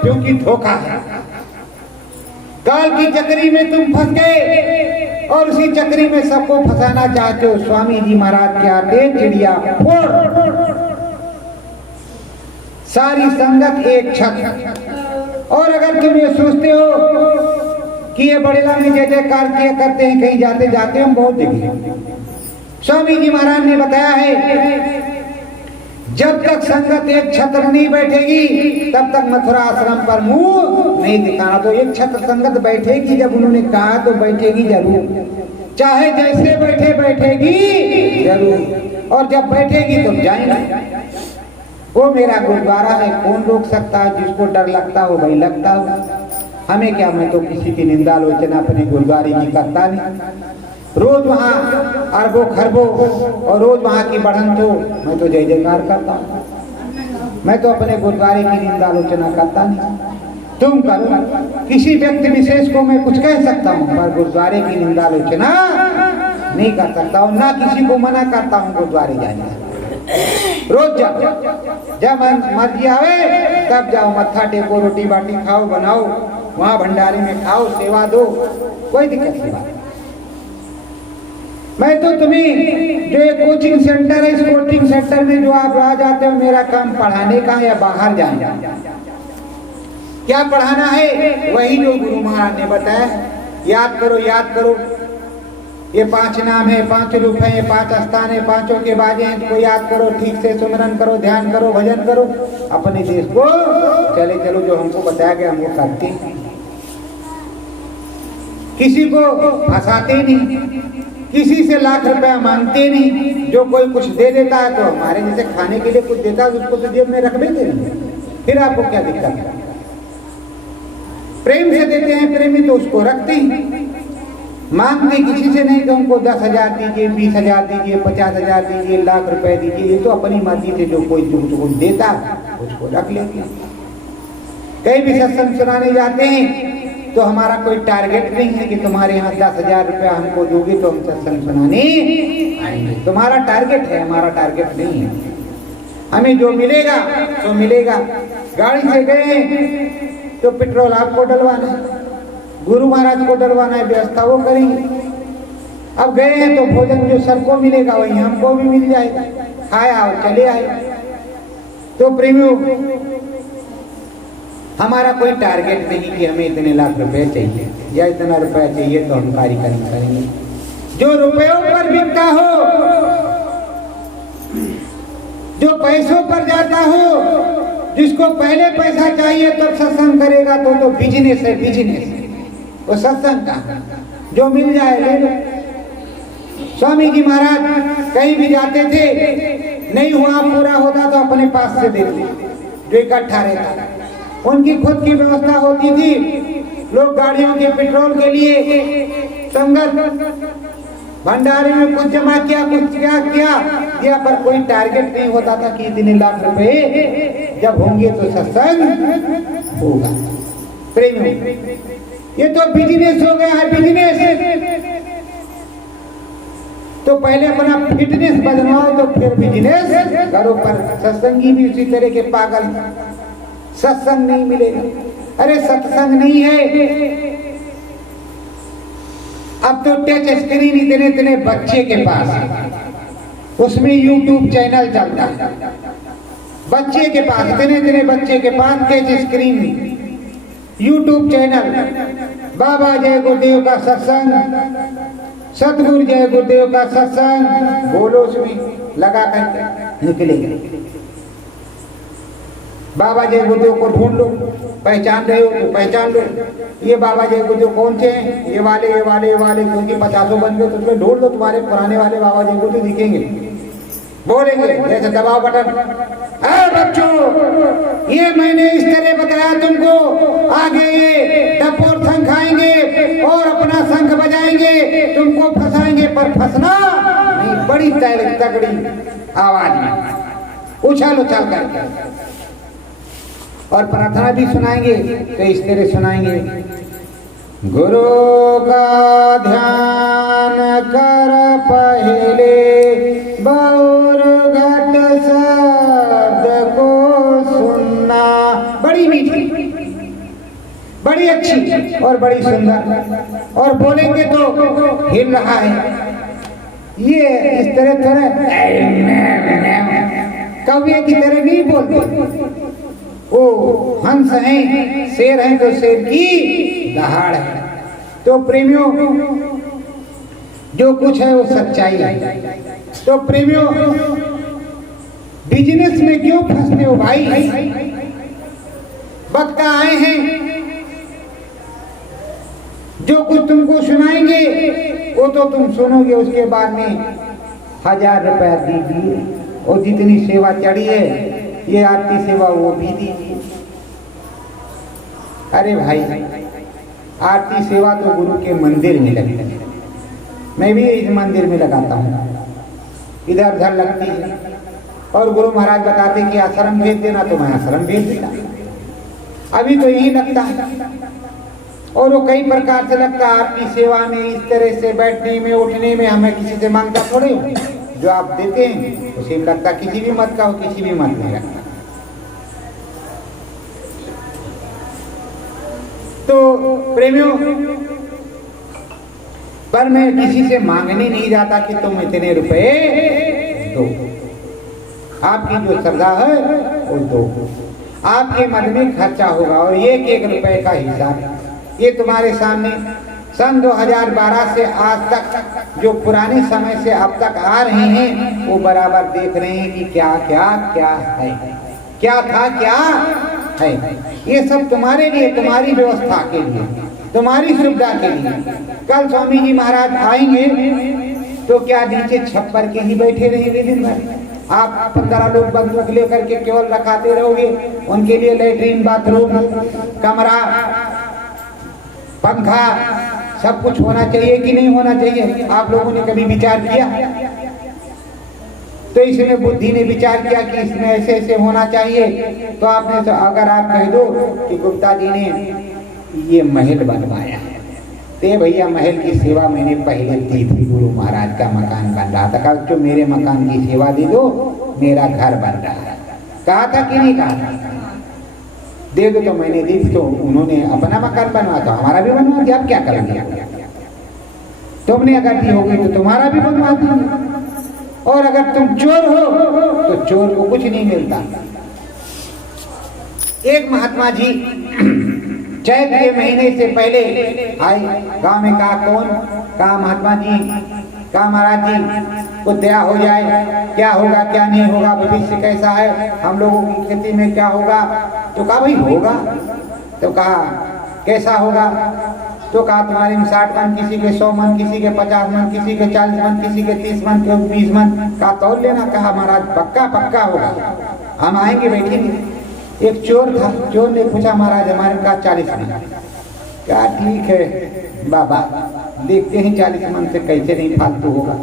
क्योंकि धोखा है। काल की चक्री में तुम फंस गए और उसी चक्री में सबको फंसाना चाहते हो। स्वामी जी महाराज क्या आते, चिड़िया फोड़, सारी संगत एक छत। और अगर तुम ये सोचते हो कि ये बड़ेला में जय जयकार किया करते हैं, कहीं जाते जाते हम बहुत देखे। स्वामी जी महाराज ने बताया है जब तक संगत एक छत्र नहीं बैठेगी तब तक मथुरा आश्रम पर मुंह नहीं दिखाना। तो एक छत्र संगत बैठेगी, जब उन्होंने कहा तो बैठेगी जरूर, चाहे जैसे बैठे बैठेगी जरूर। और जब बैठेगी तो जाएंगे। वो मेरा गुरुद्वारा है, कौन रोक सकता है? जिसको डर लगता हो भाई लगता हो, हमें क्या। मैं तो किसी की निंदा आलोचना अपने गुरुद्वारे की करता नहीं। रोज वहाँ अरबों खरबों और रोज वहाँ की बढ़ंत हो, मैं तो जय जयकार करता हूँ। मैं तो अपने गुरुद्वारे की निंदा आलोचना करता नहीं। तुम करो, किसी व्यक्ति विशेष को मैं कुछ कह सकता हूँ पर गुरुद्वारे की निंदा आलोचना नहीं कर सकता हूँ, ना किसी को मना करता हूँ गुरुद्वारे जाने। रोज जाओ, जब मर्जी आवे तब जाओ, मत्था टेको, रोटी बाटी खाओ, बनाओ, वहाँ भंडारे में खाओ, सेवा दो, कोई दिक्कत नहीं। मैं तो तुम्हें जो एक कोचिंग सेंटर है, इस कोचिंग सेंटर में जो आप आ जाते हो, मेरा काम पढ़ाने का या बाहर जाना। क्या पढ़ाना है? वही जो गुरु महाराज ने बताया। याद करो, याद करो, ये 5 नाम है, 5 रूप है, ये 5 स्थान है, 5 के बाजे हैं, इसको याद करो, ठीक से सुमरन करो, ध्यान करो, भजन करो, अपने देश को चले चलो। जो हमको बताया गया हमको करते हैं, किसी को फंसाते नहीं, किसी से लाख रुपया मांगते नहीं। जो कोई कुछ दे देता है तो हमारे जैसे खाने के लिए कुछ देता है उसको तो जेब में रख देते हैं, फिर आपको क्या दिक्कत है? प्रेम से देते हैं प्रेमी तो उसको रखते हैं, मांगते किसी से नहीं। तो हमको 10,000 दीजिए, 20,000 दीजिए, 50,000 दीजिए, लाख रुपए दीजिए, ये तो अपनी मर्जी से जो कोई जो देता उसको रख लेते हैं। कहीं भी सत्संग सुनाने जाते हैं तो हमारा कोई टारगेट नहीं है कि तुम्हारे यहाँ 10,000 रुपया हमको दोगे तो हम सत्संग सुनाने आएंगे। तुम्हारा टारगेट है, हमारा टारगेट नहीं है। हमें जो मिलेगा तो मिलेगा। गाड़ी से गए तो पेट्रोल आपको डलवाना है, गुरु महाराज को डलवाना है, व्यवस्था वो करेंगे। अब गए हैं तो भोजन जो सबको मिलेगा वही हमको भी मिल जाएगा, खाया और चले आए। तो प्रेमियों, हमारा कोई टारगेट नहीं कि हमें इतने लाख रुपए चाहिए या इतना रुपया चाहिए तो हम कार्यक्रम करेंगे। जो रुपयों पर बिकता हो, जो पैसों पर जाता हो, जिसको पहले पैसा चाहिए तब सत्संग करेगा तो बिजनेस है, बिजनेस। वो सत्संग का जो मिल जाए ले लो। स्वामी जी महाराज कहीं भी जाते थे, नहीं हुआ पूरा होता तो अपने पास से देते जो इकट्ठा रहता। उनकी खुद की व्यवस्था होती थी। लोग गाड़ियों के पेट्रोल के लिए संगत भंडारे में कुछ जमा किया, कुछ क्या किया, पर कोई टारगेट नहीं होता था कि इतने लाख रुपए जब होंगे तो सत्संग होगा। प्रेमियों, ये तो बिजनेस हो गया है, बिजनेस। तो पहले अपना फिटनेस बनवाओ तो फिर बिजनेस करो। पर सत्संगी भी उसी तरह के पागल, सत्संग नहीं मिलेगा। अरे सत्संग नहीं है, अब तो टच स्क्रीन इतने इतने बच्चे के पास, उसमें यूट्यूब चैनल चलता है। बच्चे के पास, इतने इतने बच्चे के पास टच स्क्रीन यूट्यूब चैनल। बाबा जय गुरुदेव का सत्संग, सतगुरु जय गुरुदेव का सत्संग बोलो, उसमें लगा कर निकलेगा। बाबा जय गुरुदेव को ढूंढ लो, पहचान रहे हो तो पहचान लो। ये बाबा जय गुरुदेव कौन से हैं? ये वाले, ये वाले, ये वाले, क्योंकि 50 बन गए तो उसमें ढूंढ लो, तुम्हारे पुराने वाले बाबा जय गुरुदेव दिखेंगे। बोलेंगे जैसे दबाओ बटन। अरे बच्चों, ये मैंने इस तरह बताया तुमको, आगे ये डपोर शंख आएंगे और अपना शंख बजाएंगे, तुमको फंसाएंगे, पर फंसना नहीं। बड़ी तगड़ी आवाज में उछाल उछाल करके, और प्रार्थना भी सुनाएंगे तो इस तरह सुनाएंगे। गुरु का ध्यान कर पहले, बौर घट शब्द को सुनना। बड़ी मीठी, बड़ी अच्छी और बड़ी सुंदर, और बोलेंगे तो हिल रहा है। ये इस तरह थोड़ा कौवे की तरह नहीं बोलते, ओ हंस हैं, शेर हैं तो शेर की दहाड़ है। तो प्रेमियों, जो कुछ है वो सच्चाई है। तो प्रेमियों, बिजनेस में क्यों फंसते हो भाई? वक्ता आए हैं, जो कुछ तुमको सुनाएंगे वो तो तुम सुनोगे, उसके बाद में 1000 रुपया दीजिए, और जितनी सेवा चढ़ी है ये आरती सेवा वो भी दीजिए। अरे भाई, आरती सेवा तो गुरु के मंदिर में लगती है, मैं भी इस मंदिर में लगाता हूँ, इधर उधर लगती है। और गुरु महाराज बताते कि आश्रम भेज देना, तो मैं आश्रम भेज देता, अभी तो यही लगता है। और वो कई प्रकार से लगता है आरती सेवा में, इस तरह से बैठने में उठने में, हमें किसी से मांगता थोड़े हो, जो आप देते हैं उसी में लगता। किसी भी मत का हो, किसी भी मत में लगता। तो प्रेमियों, पर मैं किसी से मांगने नहीं जाता कि तुम इतने रुपए दो, आपकी जो श्रद्धा है वो दो, आपके मन में खर्चा होगा। और एक एक रुपए का हिसाब ये तुम्हारे सामने सन 2012 से आज तक जो पुराने समय से अब तक आ रहे हैं, वो बराबर देख रहे हैं कि क्या क्या क्या है, क्या था क्या है। ये सब तुम्हारे लिए, तुम्हारी व्यवस्था के लिए, तुम्हारी सुविधा के लिए। कल स्वामी जी महाराज आएंगे तो क्या नीचे छप्पर के ही बैठे रहेंगे दिन भर? आप 15 लोग बंदूक लेकर के केवल रखाते रहोगे? उनके लिए लेटरिन, बाथरूम, कमरा, पंखा, सब कुछ होना चाहिए कि नहीं होना चाहिए? आप लोगों ने कभी विचार किया? तो इसमें बुद्धि ने विचार किया कि इसमें ऐसे ऐसे होना चाहिए। तो आपने तो अगर आप कह दो कि गुप्ता जी ने ये महल बनवाया है, तो भैया महल की सेवा मैंने पहले दी थी, गुरु महाराज का मकान बन रहा था, कहा जो मेरे मकान की सेवा दे दो, मेरा घर बन रहा है। कहा था कि नहीं कहा था? दे दो। तो मैंने दी, तो उन्होंने अपना मकान बनवा, तो हमारा भी बनवा दिया। अब क्या करेंगे? तुमने अगर दी होगी तो तुम्हारा भी बनवा दिया। और अगर तुम चोर हो तो चोर को कुछ नहीं मिलता। एक महात्मा जी चैत के महीने से पहले आई गांव में। कहा कौन? कहा महात्मा जी, कहा महाराज जी को दया हो जाए, क्या होगा क्या नहीं होगा, भविष्य कैसा है, हम लोगों की खेती में क्या होगा? तो कहा भाई होगा। तो कहा कैसा होगा? तो कहा तुम्हारे में 60 मन, किसी के 100 मन, किसी के 50 मन, किसी के 40 मन, किसी के 30 मन, के 20 मन। कहा तौल लेना। कहा महाराज पक्का पक्का होगा, हम आएंगे बैठेंगे। एक चोर था, चोर ने पूछा महाराज हमारे, कहा 40 मन। क्या ठीक है बाबा, देखते हैं 40 मन से कैसे नहीं फालतू होगा।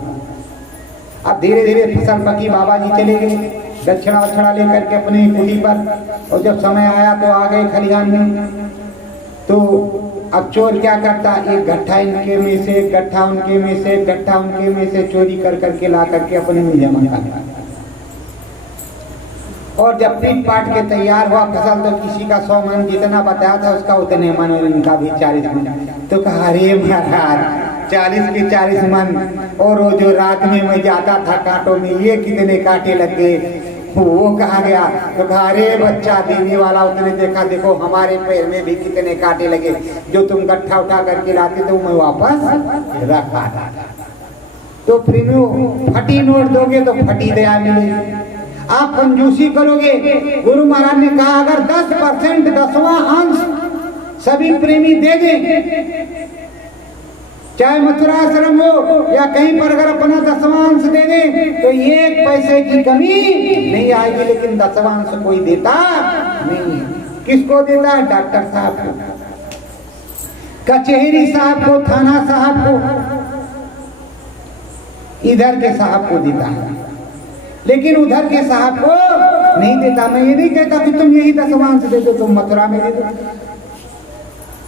अब धीरे धीरे फसल पकी, बाबा जी चले गए दक्षिणा वक्षिणा लेकर के अपनी कुटी पर। और जब समय आया तो आ गए खलिहान में। तो अब चोर क्या करता, एक गट्ठा इनके में से, गट्ठा उनके में से, गट्ठा उनके में से चोरी कर करके ला करके अपने में जमा करता। और जब पीट पाट के तैयार हुआ फसल, तो किसी का 100 मन जितना बताया था उसका उतने मन, और इनका भी 40 मन। तो कहा अरे महाराज 40 के 40 मन, और वो जो रात में मैं जाता था कांटों में, ये कितने कांटे लग गए, वो कहा गया। तो कहा अरे बच्चा देने वाला, उसने देखा देखो हमारे पैर में भी कितने कांटे लगे, जो तुम गट्ठा उठा करके लाते थे मैं वापस रखा था। तो प्रेमियों, फटी नोट दोगे तो फटी दया मिलेगी। आप कंजूसी करोगे, गुरु महाराज ने कहा अगर 10%, 10वां अंश सभी प्रेमी दे दें चाहे मथुराश्रम हो या कहीं पर अगर अपना दसवांश दे दे तो एक पैसे की कमी नहीं आएगी। लेकिन दसवांश कोई देता नहीं है। किसको देता है? डॉक्टर साहब को, कचहरी साहब को, थाना साहब को, इधर के साहब को देता है, लेकिन उधर के साहब को नहीं देता। मैं ये नहीं कहता कि तुम यही दसवांश दे दो, तुम मथुरा में दे दो,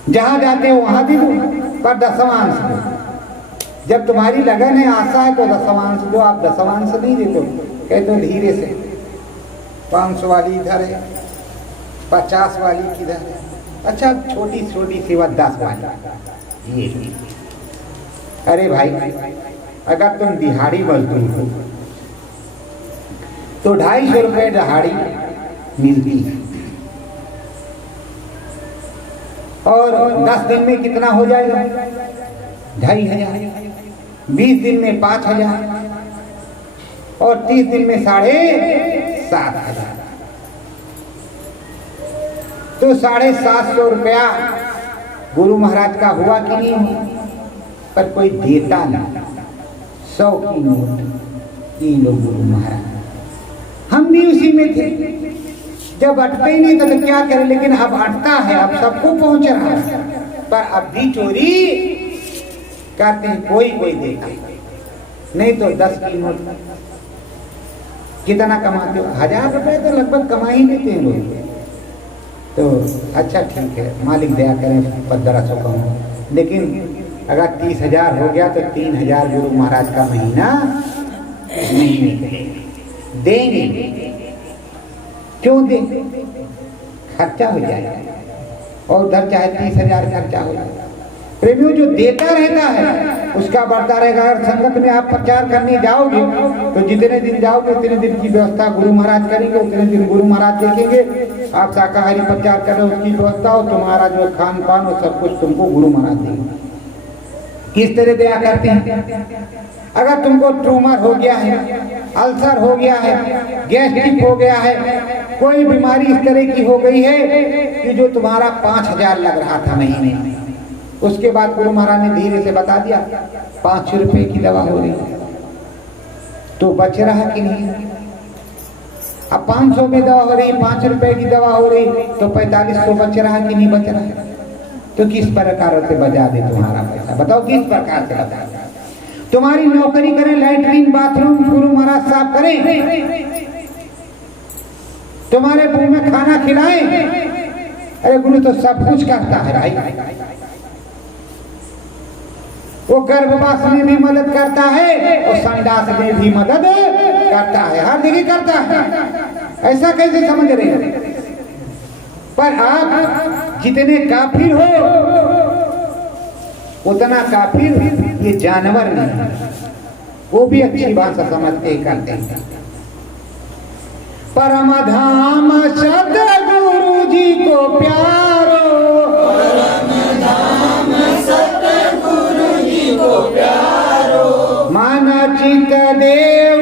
जहां जाते हो वहां दे दो, पर दसवांश दो। जब तुम्हारी लगन है, आशा है, तो दसवांश दो। आप दसवांश नहीं देते, कहते हो धीरे से 500 वाली इधर है, 50 वाली किधर है, अच्छा छोटी छोटी सेवा 10 वाली ये। अरे भाई, अगर तुम दिहाड़ी मजदूर हो तो 250 रुपये दिहाड़ी मिलती है, और 10 दिन में कितना हो जाएगा? 2500। 20 दिन में 5000 और 30 दिन में 7,500। तो 750 रुपया गुरु महाराज का हुआ कि नहीं हुआ? पर कोई देता नहीं। 100 की नोट ये लो गुरु महाराज। हम भी उसी में थे, जब अटका ही नहीं था तो क्या करें, लेकिन अब अटका है, अब सबको पहुंच रहा है, पर अब भी चोरी करते हैं। कोई कोई देता नहीं तो 10 की नोट कितना कमाते हो? 1000 रुपए तो लगभग कमा ही लेते हैं लोग। तो अच्छा ठीक है, मालिक दया करें 1500 कमाओ, लेकिन अगर 30,000 हो गया तो 3,000 गुरु महाराज का महीना नहीं देंगे। क्यों दे? खर्चा हो जाएगा, और उधर चाहे 30,000 खर्चा हो जाए। प्रेमियों, जो देता रहता है उसका बढ़ता रहेगा। अगर संगत में आप प्रचार करने जाओगे तो जितने दिन जाओगे उतने दिन की व्यवस्था गुरु महाराज करेंगे, उतने दिन गुरु महाराज देखेंगे। आप शाकाहारी प्रचार कर रहे हो, उसकी व्यवस्था हो, तुम्हारा जो खान पान हो सब कुछ तुमको गुरु महाराज देंगे। किस तरह दया करते हैं? अगर तुमको ट्यूमर हो गया है, अल्सर हो गया है, गैस्ट्रिक हो गया है, कोई बीमारी इस तरह की हो गई है कि जो तुम्हारा 5,000 लग रहा था महीने में, उसके बाद गुरु महाराज ने धीरे से बता दिया 500 रुपए की दवा हो रही है, तो बच रहा कि नहीं? अब 500 में दवा हो रही, 5 रुपए की दवा हो रही, तो 4500 बच रहा कि नहीं बच रहा है? तो किस प्रकार से बचा दे तुम्हारा पैसा? बताओ किस प्रकार से बचा दे? तुम्हारी नौकरी करें, लैट्रीन बाथरूम गुरु महाराज साफ करें, तुम्हारे मुंह में खाना खिलाएं। अरे गुरु तो सब कुछ करता है भाई, वो गर्भवास में भी मदद करता है और संडास में भी मदद करता है, हर जगह करता है। ऐसा कैसे समझ रहे हैं? पर आप जितने काफिर हो उतना काफिर ये जानवर नहीं, वो भी अच्छी भाषा समझते करते हैं। परम धाम सतगुरु जी को प्यारो, परम धाम सतगुरु जी को प्यारो, मन चित दे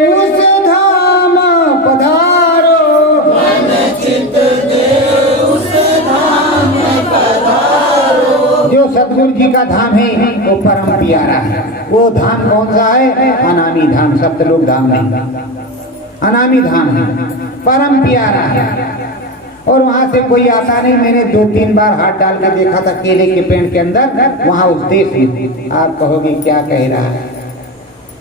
उस धाम पधारो, मन चित दे उस धाम पधारो। जो सतगुरु जी का धाम है वो परम प्यारा है। वो धाम कौन सा है? अनामी धाम, सप्तलोक धाम नहीं, अनामी धाम है, परम प्यारा है। और वहां से कोई आता नहीं। मैंने 2-3 बार हाथ डाल के देखा था केले के पेड़ के अंदर, वहां उस देश में। आप कहोगे क्या कह रहा है,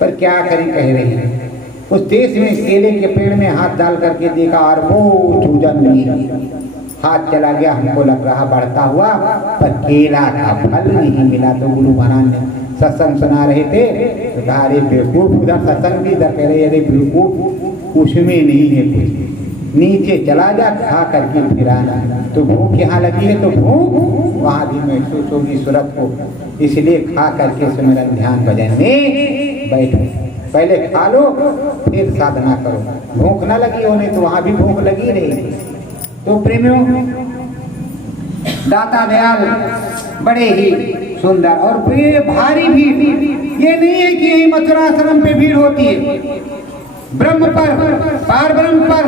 पर क्या करें, कह रहे हैं। उस देश में केले के पेड़ में हाथ डाल करके देखा और वो सूजन नहीं, हाथ चला गया, हमको लग रहा बढ़ता हुआ, पर केला का फल नहीं मिला। तो गुरु महाराज ने सत्संग सुना रहे थे तो कहा अरे बेवकूफ, उधर सत्संग भी इधर कह रहे, अरे बेवकूफ उसमें नहीं है कुछ, नीचे चला जा, खा करके फिर आना। तो भूख यहाँ लगी है तो भूख वहाँ भी महसूस होगी सूरत को, इसलिए खा करके सिमरन ध्यान भजन में बैठो। पहले खा लो फिर साधना करो। भूख ना लगी होने तो वहाँ भी भूख लगी रहेगी। तो प्रेमियों, दाता दयाल बड़े ही सुंदर और भारी भीड़। ये नहीं है कि यही मथुराश्रम पे भीड़ होती है, ब्रह्म पर, पार ब्रह्म पर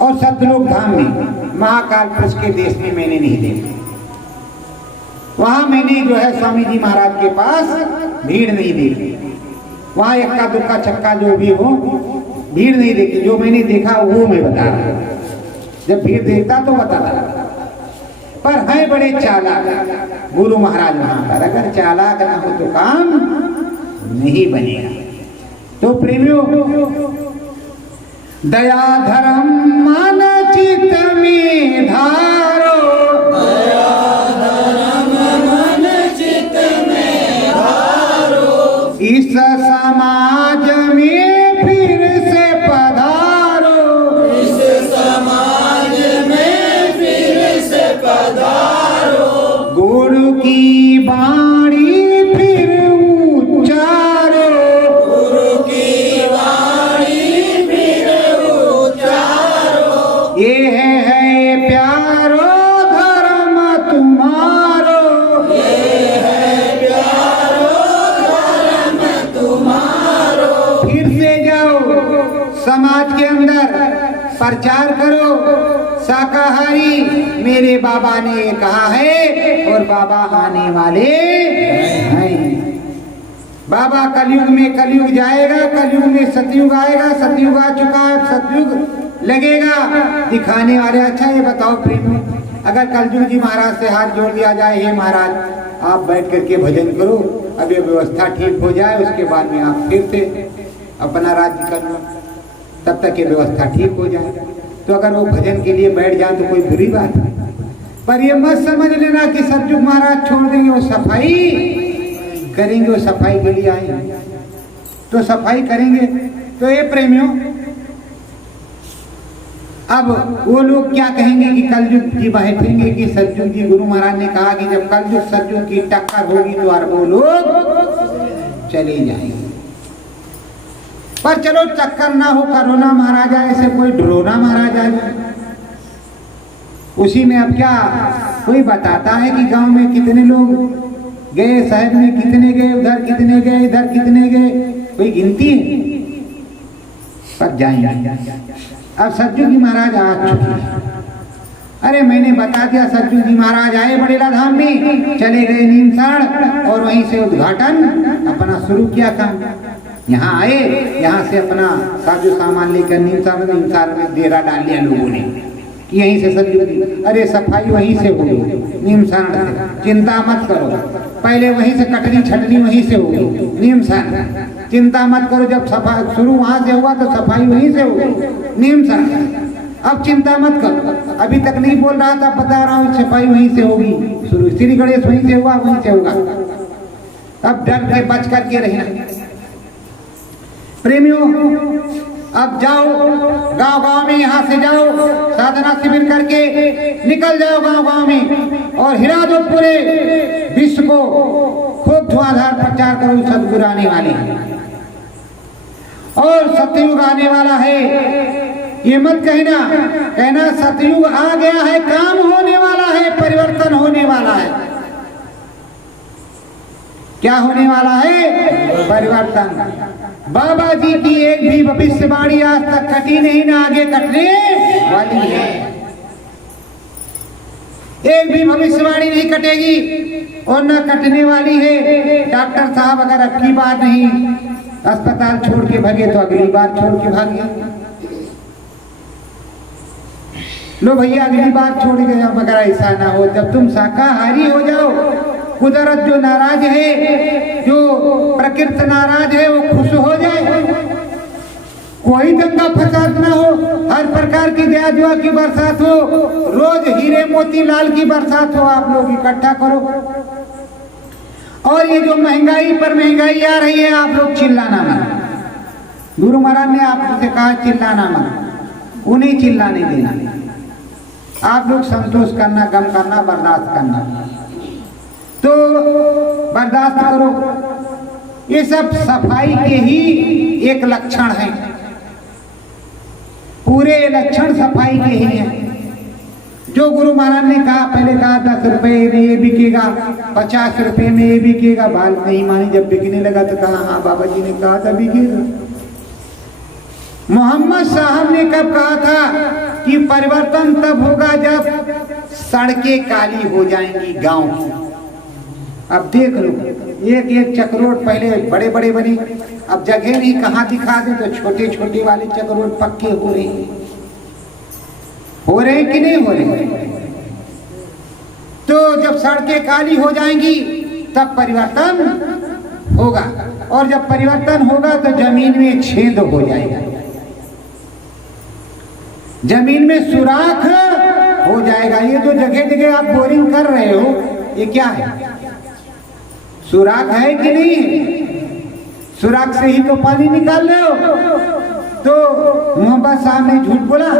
और सतलोक धाम में, महाकाल पुरुष के देश में मैंने नहीं देखा। वहां मैंने जो है स्वामी जी महाराज के पास भीड़ नहीं देखी, वहां इक्का दुक्का छक्का जो भी हो भीड़ नहीं देखी। जो मैंने देखा वो मैं बता रहा हूं, जब भीड़ देखता तो बताता। पर है बड़े चालाक गुरु महाराज वहां पर, अगर चालाक ना हो तो काम नहीं बनेगा। तो प्रेमियों, दया धर्म मन चित में धारो, दया धर्म मन चित में धारो, इस समाज में फिर से पधारो, इस समाज में फिर से पधारो, गुरु की वाणी फिर उच्चारो, गुरु की वाणी फिर उच्चारो, ये है प्यारो धर्म तुम्हारो, ये है प्यारो धर्म तुम्हारो। फिर से जाओ समाज के अंदर प्रचार करो, शाकाहारी मेरे बाबा ने कहा है और बाबा आने वाले हैं। बाबा कलयुग में, कलयुग जाएगा, कलयुग में सतयुग आएगा, सतयुग आ चुका है, सतयुग लगेगा दिखाने वाले। अच्छा ये बताओ प्रेम, अगर कलयुग जी महाराज से हाथ जोड़ दिया जाए, हे महाराज आप बैठ करके भजन करो, अब ये व्यवस्था ठीक हो जाए, उसके बाद में आप फिर से अपना राज्य करना, तब तक ये व्यवस्था ठीक हो जाए। तो अगर वो भजन के लिए बैठ जाए तो कोई बुरी बात है, पर ये मत समझ लेना कि सतयुग महाराज छोड़ देंगे, वो सफाई करेंगे, वो सफाई के लिए आएंगे तो सफाई करेंगे। तो ये प्रेमियों, अब वो लोग क्या कहेंगे कि कलयुग की बैठेंगे कि सतयुग जी। गुरु महाराज ने कहा कि जब कलयुग सतयुग की टक्कर होगी तो अरबों लोग चले जाएंगे। पर चलो टक्कर ना हो, कोरोना महाराजा ऐसे कोई ड्रोना महाराजा जाए, उसी में अब क्या कोई बताता है कि गांव में कितने लोग गए, शहर में कितने गए, उधर कितने गए, इधर कितने गए, कोई गिनती है? पर जाएंगे। अब सतयुग जी महाराज आ चुके हैं। अरे मैंने बता दिया, सतयुग जी महाराज आए बड़ेला धाम में, चले गए नीमसार और वहीं से उद्घाटन अपना शुरू किया काम। यहाँ आए, यहाँ से अपना साजो सामान लेकर नीमसार में डेरा डाल लिया लोगों ने, यहीं से सतयुग जी। अरे सफाई वहीं से होगी नीमसार से, चिंता मत करो। पहले वहीं से कटनी छटनी वहीं से होगी नीमसार, चिंता मत करो। जब सफाई शुरू वहां से हुआ तो सफाई वहीं से होगी नीमसार। अब चिंता मत करो, अभी तक नहीं बोल रहा था, बता रहा हूँ सफाई वहीं से होगी शुरू। श्री गणेश वहीं से हुआ, वहीं से होगा। अब डर के बच करके रहना प्रेमियों। अब जाओ गांव गांव में, यहाँ से जाओ साधना शिविर करके निकल जाओ गांव गांव में और हिला दो पूरे विश्व को, खूब धुआंधार प्रचार करो। सतगुरु आने वाले हैं और सतयुग आने वाला है, ये मत कहना सतयुग आ गया है, काम होने वाला है, परिवर्तन होने वाला है। क्या होने वाला है? परिवर्तन। बाबा जी की एक भी भविष्यवाणी आज तक कटी नहीं, ना आगे कटने वाली है। एक भी भविष्यवाणी नहीं कटेगी और न कटने वाली है। डॉक्टर साहब अगर अब की बार नहीं अस्पताल छोड़ के भागे तो अगली बार छोड़ के भागे। लो भैया अगली बार छोड़ के जाओ, मगर ऐसा ना हो। जब तुम शाकाहारी हो जाओ, कुदरत जो नाराज है, जो प्रकृति नाराज है, वो खुश हो जाए। कोई दंगा फसाद ना हो, हर प्रकार की दया दुआ की बरसात हो, रोज हीरे मोती लाल की बरसात हो। आप लोग इकट्ठा करो। और ये जो महंगाई पर महंगाई आ रही है, आप लोग चिल्लाना मत। गुरु महाराज ने आपसे कहा चिल्लाना मत, उन्हें चिल्लाने देना। आप लोग संतोष करना, गम करना, बर्दाश्त करना। तो बर्दाश्त करो। ये सब सफाई के ही एक लक्षण है, पूरे लक्षण सफाई के ही हैं। जो गुरु महाराज ने कहा, पहले कहा 10 रुपए में ये बिकेगा, 50 रुपए में ये बिकेगा, बात नहीं मानी। जब बिकने लगा तो कहा हाँ बाबा जी ने कहा था बिकेगा। मोहम्मद साहब ने कब कहा था कि परिवर्तन तब होगा जब सड़कें काली हो जाएंगी गांव की। अब देख लो, एक एक चक्रोट पहले बड़े बड़े बने, अब जगह नहीं कहाँ दिखा दे तो छोटे छोटे वाले चक्रोट पक्के हो रहे हैं कि नहीं हो रहे। तो जब सड़कें काली हो जाएंगी तब परिवर्तन होगा, और जब परिवर्तन होगा तो जमीन में छेद हो जाएगा, जमीन में सुराख हो जाएगा। ये जो जगह जगह आप बोरिंग कर रहे हो ये क्या है? सुराख है कि नहीं? सुराख से ही तो पानी निकाल रहे हो। तो मोहम्मद साहब ने झूठ बोला,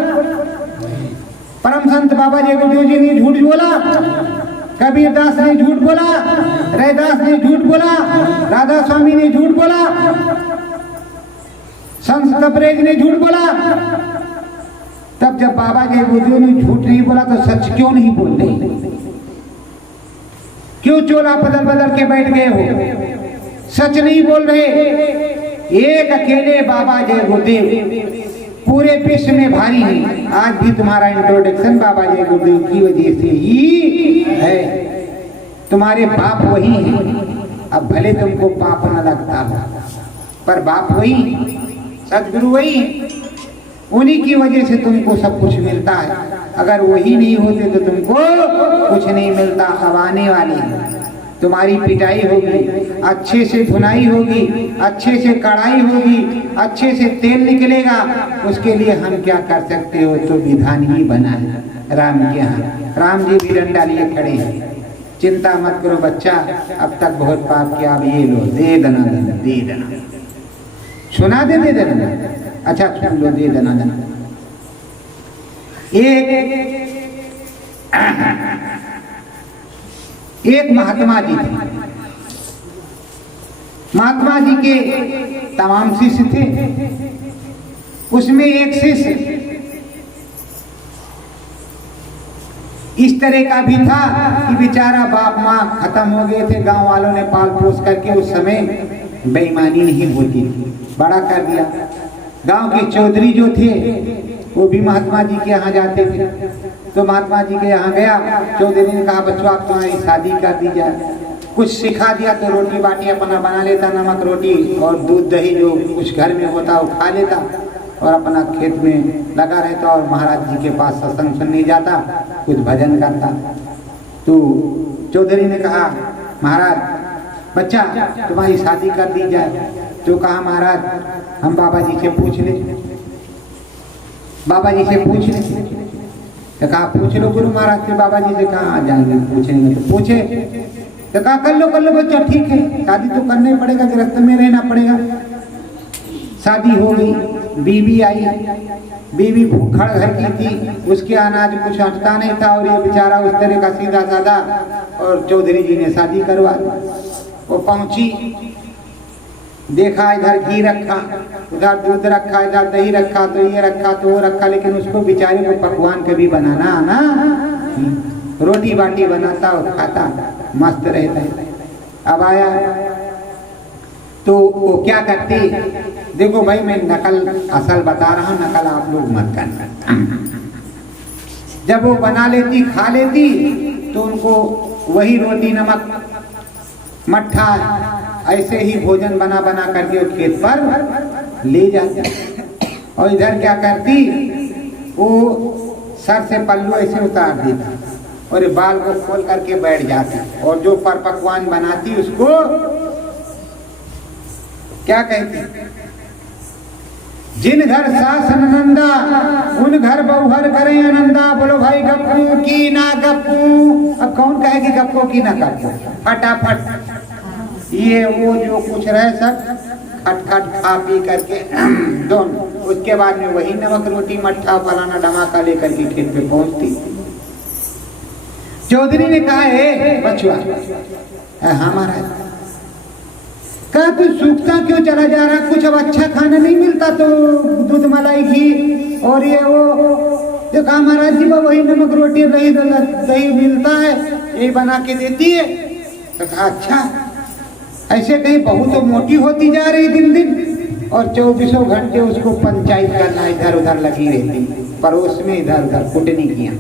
परम संत बाबा जगदेव जी ने झूठ बोला, कबीरदास ने झूठ बोला, रैदास ने झूठ बोला, राधा स्वामी ने झूठ बोला, संत तबरेज ने झूठ बोला। तब जब बाबा जगदेव ने झूठ नहीं बोला तो सच क्यों नहीं बोलते? क्यों चोला बदल बदल के बैठ गए हो? सच नहीं बोल रहे। एक अकेले बाबा जगदेव पूरे विश्व में भारी है। आज भी तुम्हारा इंट्रोडक्शन बाबा जगदेव की वजह से ही है। तुम्हारे बाप वही हैं। अब भले तुमको पाप न लगता हो, पर बाप वही, सदगुरु वही, उन्हीं की वजह से तुमको सब कुछ मिलता है। अगर वही नहीं होते तो तुमको कुछ नहीं मिलता। अब आने वाली तुम्हारी पिटाई होगी, अच्छे से धुनाई होगी, अच्छे से कढ़ाई होगी, अच्छे से तेल निकलेगा। उसके लिए हम क्या कर सकते हो? तो विधान ही बना है राम जी। यहाँ राम जी भी डंडा लिए खड़े हैं। चिंता मत करो बच्चा, अब तक बहुत पाप किया, अब ये लो, दे देना देना, दे देना, सुना दे देना। अच्छा सुन लो, दे देना देना। एक महात्मा जी थे। महात्मा जी के तमाम शिष्य थे। उसमें एक शिष्य इस तरह का भी था कि बेचारा बाप माँ खत्म हो गए थे, गांव वालों ने पाल पोस करके, उस समय बेईमानी नहीं होती थी, बड़ा कर दिया। गांव के चौधरी जो थे वो भी महात्मा जी के यहाँ जाते थे। तो महात्मा जी के यहाँ गया, चौधरी ने कहा बच्चों आप तुम्हारी शादी कर दी जाए। कुछ सिखा दिया तो रोटी बाटी अपना बना लेता, नमक रोटी और दूध दही जो कुछ घर में होता वो खा लेता और अपना खेत में लगा रहता और महाराज जी के पास सत्संग सुनने जाता, कुछ भजन करता। तो चौधरी ने कहा महाराज बच्चा तुम्हारी शादी कर दी जाए। तो कहा महाराज हम बाबा जी से पूछ ले, बाबा जी से पूछ ले। तो कहा पूछ लो गुरु महाराज से। बाबा जी से कहा आ जाएंगे पूछेंगे। तो पूछे तो कहा कर लो बच्चा, ठीक है शादी तो करना ही पड़ेगा, गृहस्थ में रहना पड़ेगा। शादी हो गई, बीवी आई। बीवी भूखड़ घर की थी, उसके अनाज कुछ हटता नहीं था और ये बेचारा उस तरह का सीधा साधा। और चौधरी जी ने शादी करवा दी। वो पहुंची, देखा इधर घी रखा, उधर दूध रखा, इधर दही रखा, तो ये रखा तो वो रखा, लेकिन उसको बेचारे को पकवान कभी बनाना आना, रोटी बाटी बनाता और खाता, मस्त रहता है। अब आया तो वो क्या करती, देखो भाई मैं नकल असल बता रहा हूँ, नकल आप लोग मत करना। जब वो बना लेती खा लेती तो उनको वही रोटी नमक मट्ठा ऐसे ही भोजन बना बना करके वो खेत पर ले जाती। और इधर क्या करती, वो सर से पल्लू ऐसे उतार देती और बाल को खोल करके बैठ जाती और जो पर पकवान बनाती उसको क्या कहती, जिन घर सास नंदा उन घर बहुहर करें आनंदा। बोलो भाई गप्पू की ना गप्पू। अब कौन कहेगी गप्पू की ना गप्पू? फटाफट ये वो जो कुछ रहे सब खटखट खा पी करके दोनों, उसके बाद में वही नमक रोटी मट्ठा फलाना धमाका लेकर के खेत पे पहुंचती। चौधरी ने कहा है बचुआ, हमारा कहा तू सूखता क्यों चला जा रहा? कुछ अब अच्छा खाना नहीं मिलता तो दूध मलाई घी और ये वो। तो कहा महाराज जी वही नमक रोटी दही मिलता है, यही बना के देती है। तो कहा अच्छा, ऐसे कहीं बहू तो मोटी होती जा रही दिन दिन और 24 घंटे उसको पंचायत करना इधर उधर लगी रहती, पड़ोस में इधर उधर कुटनी किया।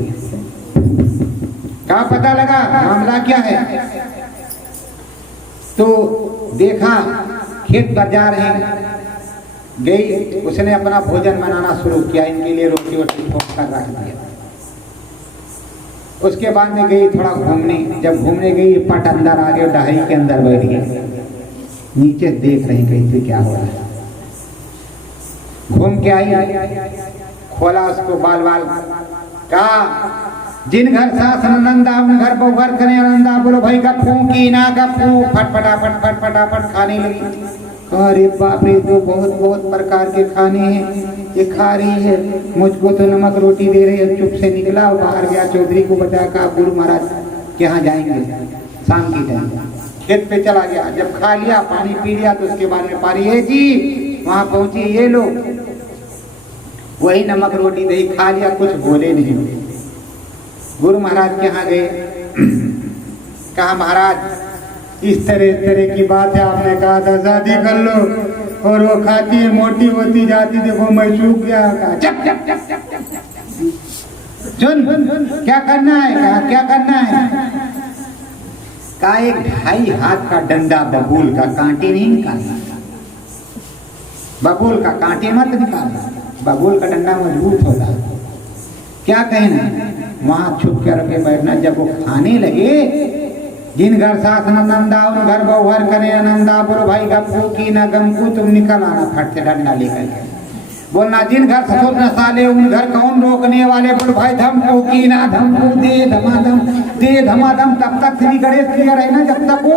कहा पता लगा मामला क्या है? तो देखा खेत पर जा रहे हैं, गई, उसने अपना भोजन बनाना शुरू किया, इनके लिए रोटी वोटी ठोक कर रख दिया। उसके बाद में गई थोड़ा घूमने, जब घूमने गई पट अंदर आ गए, डहरी के अंदर बैठ गए, नीचे देख रही कहीं पे क्या हो रहा है। घूम के आई, खोला उसको बाल बाल, कहा जिन घर सास नंदा उन घर बहुघर करे आनंदा, बोलो भाई गप्पू की ना गप्पू, फटफटाफट खाने लगी। अरे बाप रे, तो बहुत बहुत प्रकार के खाने हैं, ये खा रही है, मुझको तो नमक रोटी दे रही है। चुप से निकला और बाहर गया, चौधरी को बताया, कहा गुरु महाराज के यहाँ जाएंगे, शाम की जाएंगे। खेत पे चला गया, जब खा लिया पानी पी लिया तो उसके बाद में पारी है जी, वहां पहुंची, ये लो वही नमक रोटी दही खा लिया, कुछ बोले नहीं। गुरु महाराज के यहाँ गए, कहा महाराज इस तरह की बात है, आपने कहा था शादी कर लो, और वो खाती है मोटी होती जाती, देखो मैं सूख गया। कहा चप चप चप चप चप, सुन क्या करना है? कहा क्या करना है? कहा 1.5 हाथ का डंडा बबूल का, कांटे नहीं निकालना, बबूल का कांटे मत निकालना, बबूल का डंडा मजबूत होता है। क्या कहना? वहां छुप करके बैठना। जब वो खाने लगे, जिन घर सास नंदा उन घर बहुघर करे आनंदा, बोलो भाई गप्पू की ना गमकू, तुम निकल आना फट से डंडा लेकर। बोलना जिन घर ससुर न साले उन घर कौन रोकने वाले, बोलो भाई धमकू की ना धमकू, दे धमाधम, तब तक श्री गणेश क्लियर है ना, जब तक वो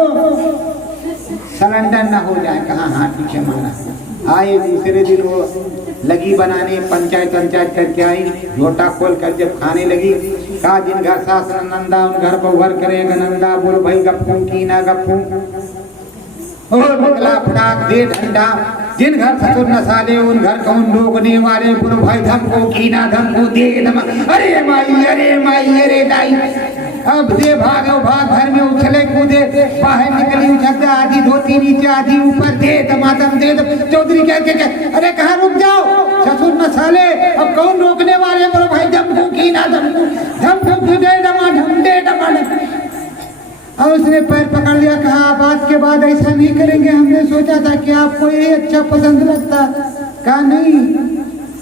सिलेंडर ना हो जाए। कहा हाँ ठीक है माना। आए दूसरे दिन वो लगी बनाने, पंचायत करके आई, लोटा खोल कर जब खाने लगी, कहा जिन घर सास नंदा उन घर बहुघर करे नंदा, बोलो भाई गप्पू की ना गप्पू, और निकला फटाक दे डंडा, जिन घर ससुर न साले उन घर कौन रोकने वाले, बोलो भाई धमको की ना धमको, दे धमा, अरे माई अरे दाई, अब दे भागो भाग, घर में उछले कूदे, बाहर निकली उछलते, आधी धोती नीचे आधी ऊपर, दे धमाधम दे। चौधरी कहते अरे कहाँ रुक जाओ, ससुर न साले, अब कौन रोकने वाले, बोलो भाई धमको की ना धमको, दे धमाधम। और उसने पैर पकड़ लिया, कहा बात के बाद ऐसा नहीं करेंगे, हमने सोचा था कि आपको ये अच्छा पसंद लगता। कहा नहीं,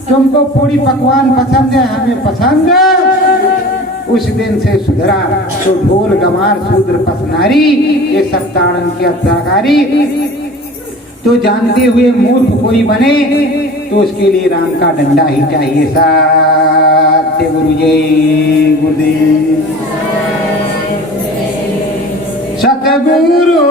तुमको पूरी पकवान पसंद है, हमें पसंद है। उस दिन से सुधरा तो ढोल गमार शूद्र पसनारी, ये सप्ताहन की अत्याचारी। तो जानते हुए मूर्ख कोई बने तो उसके लिए राम का डंडा ही चाहिए। सत्य गुरु जय गुरुदेव, सतगुरु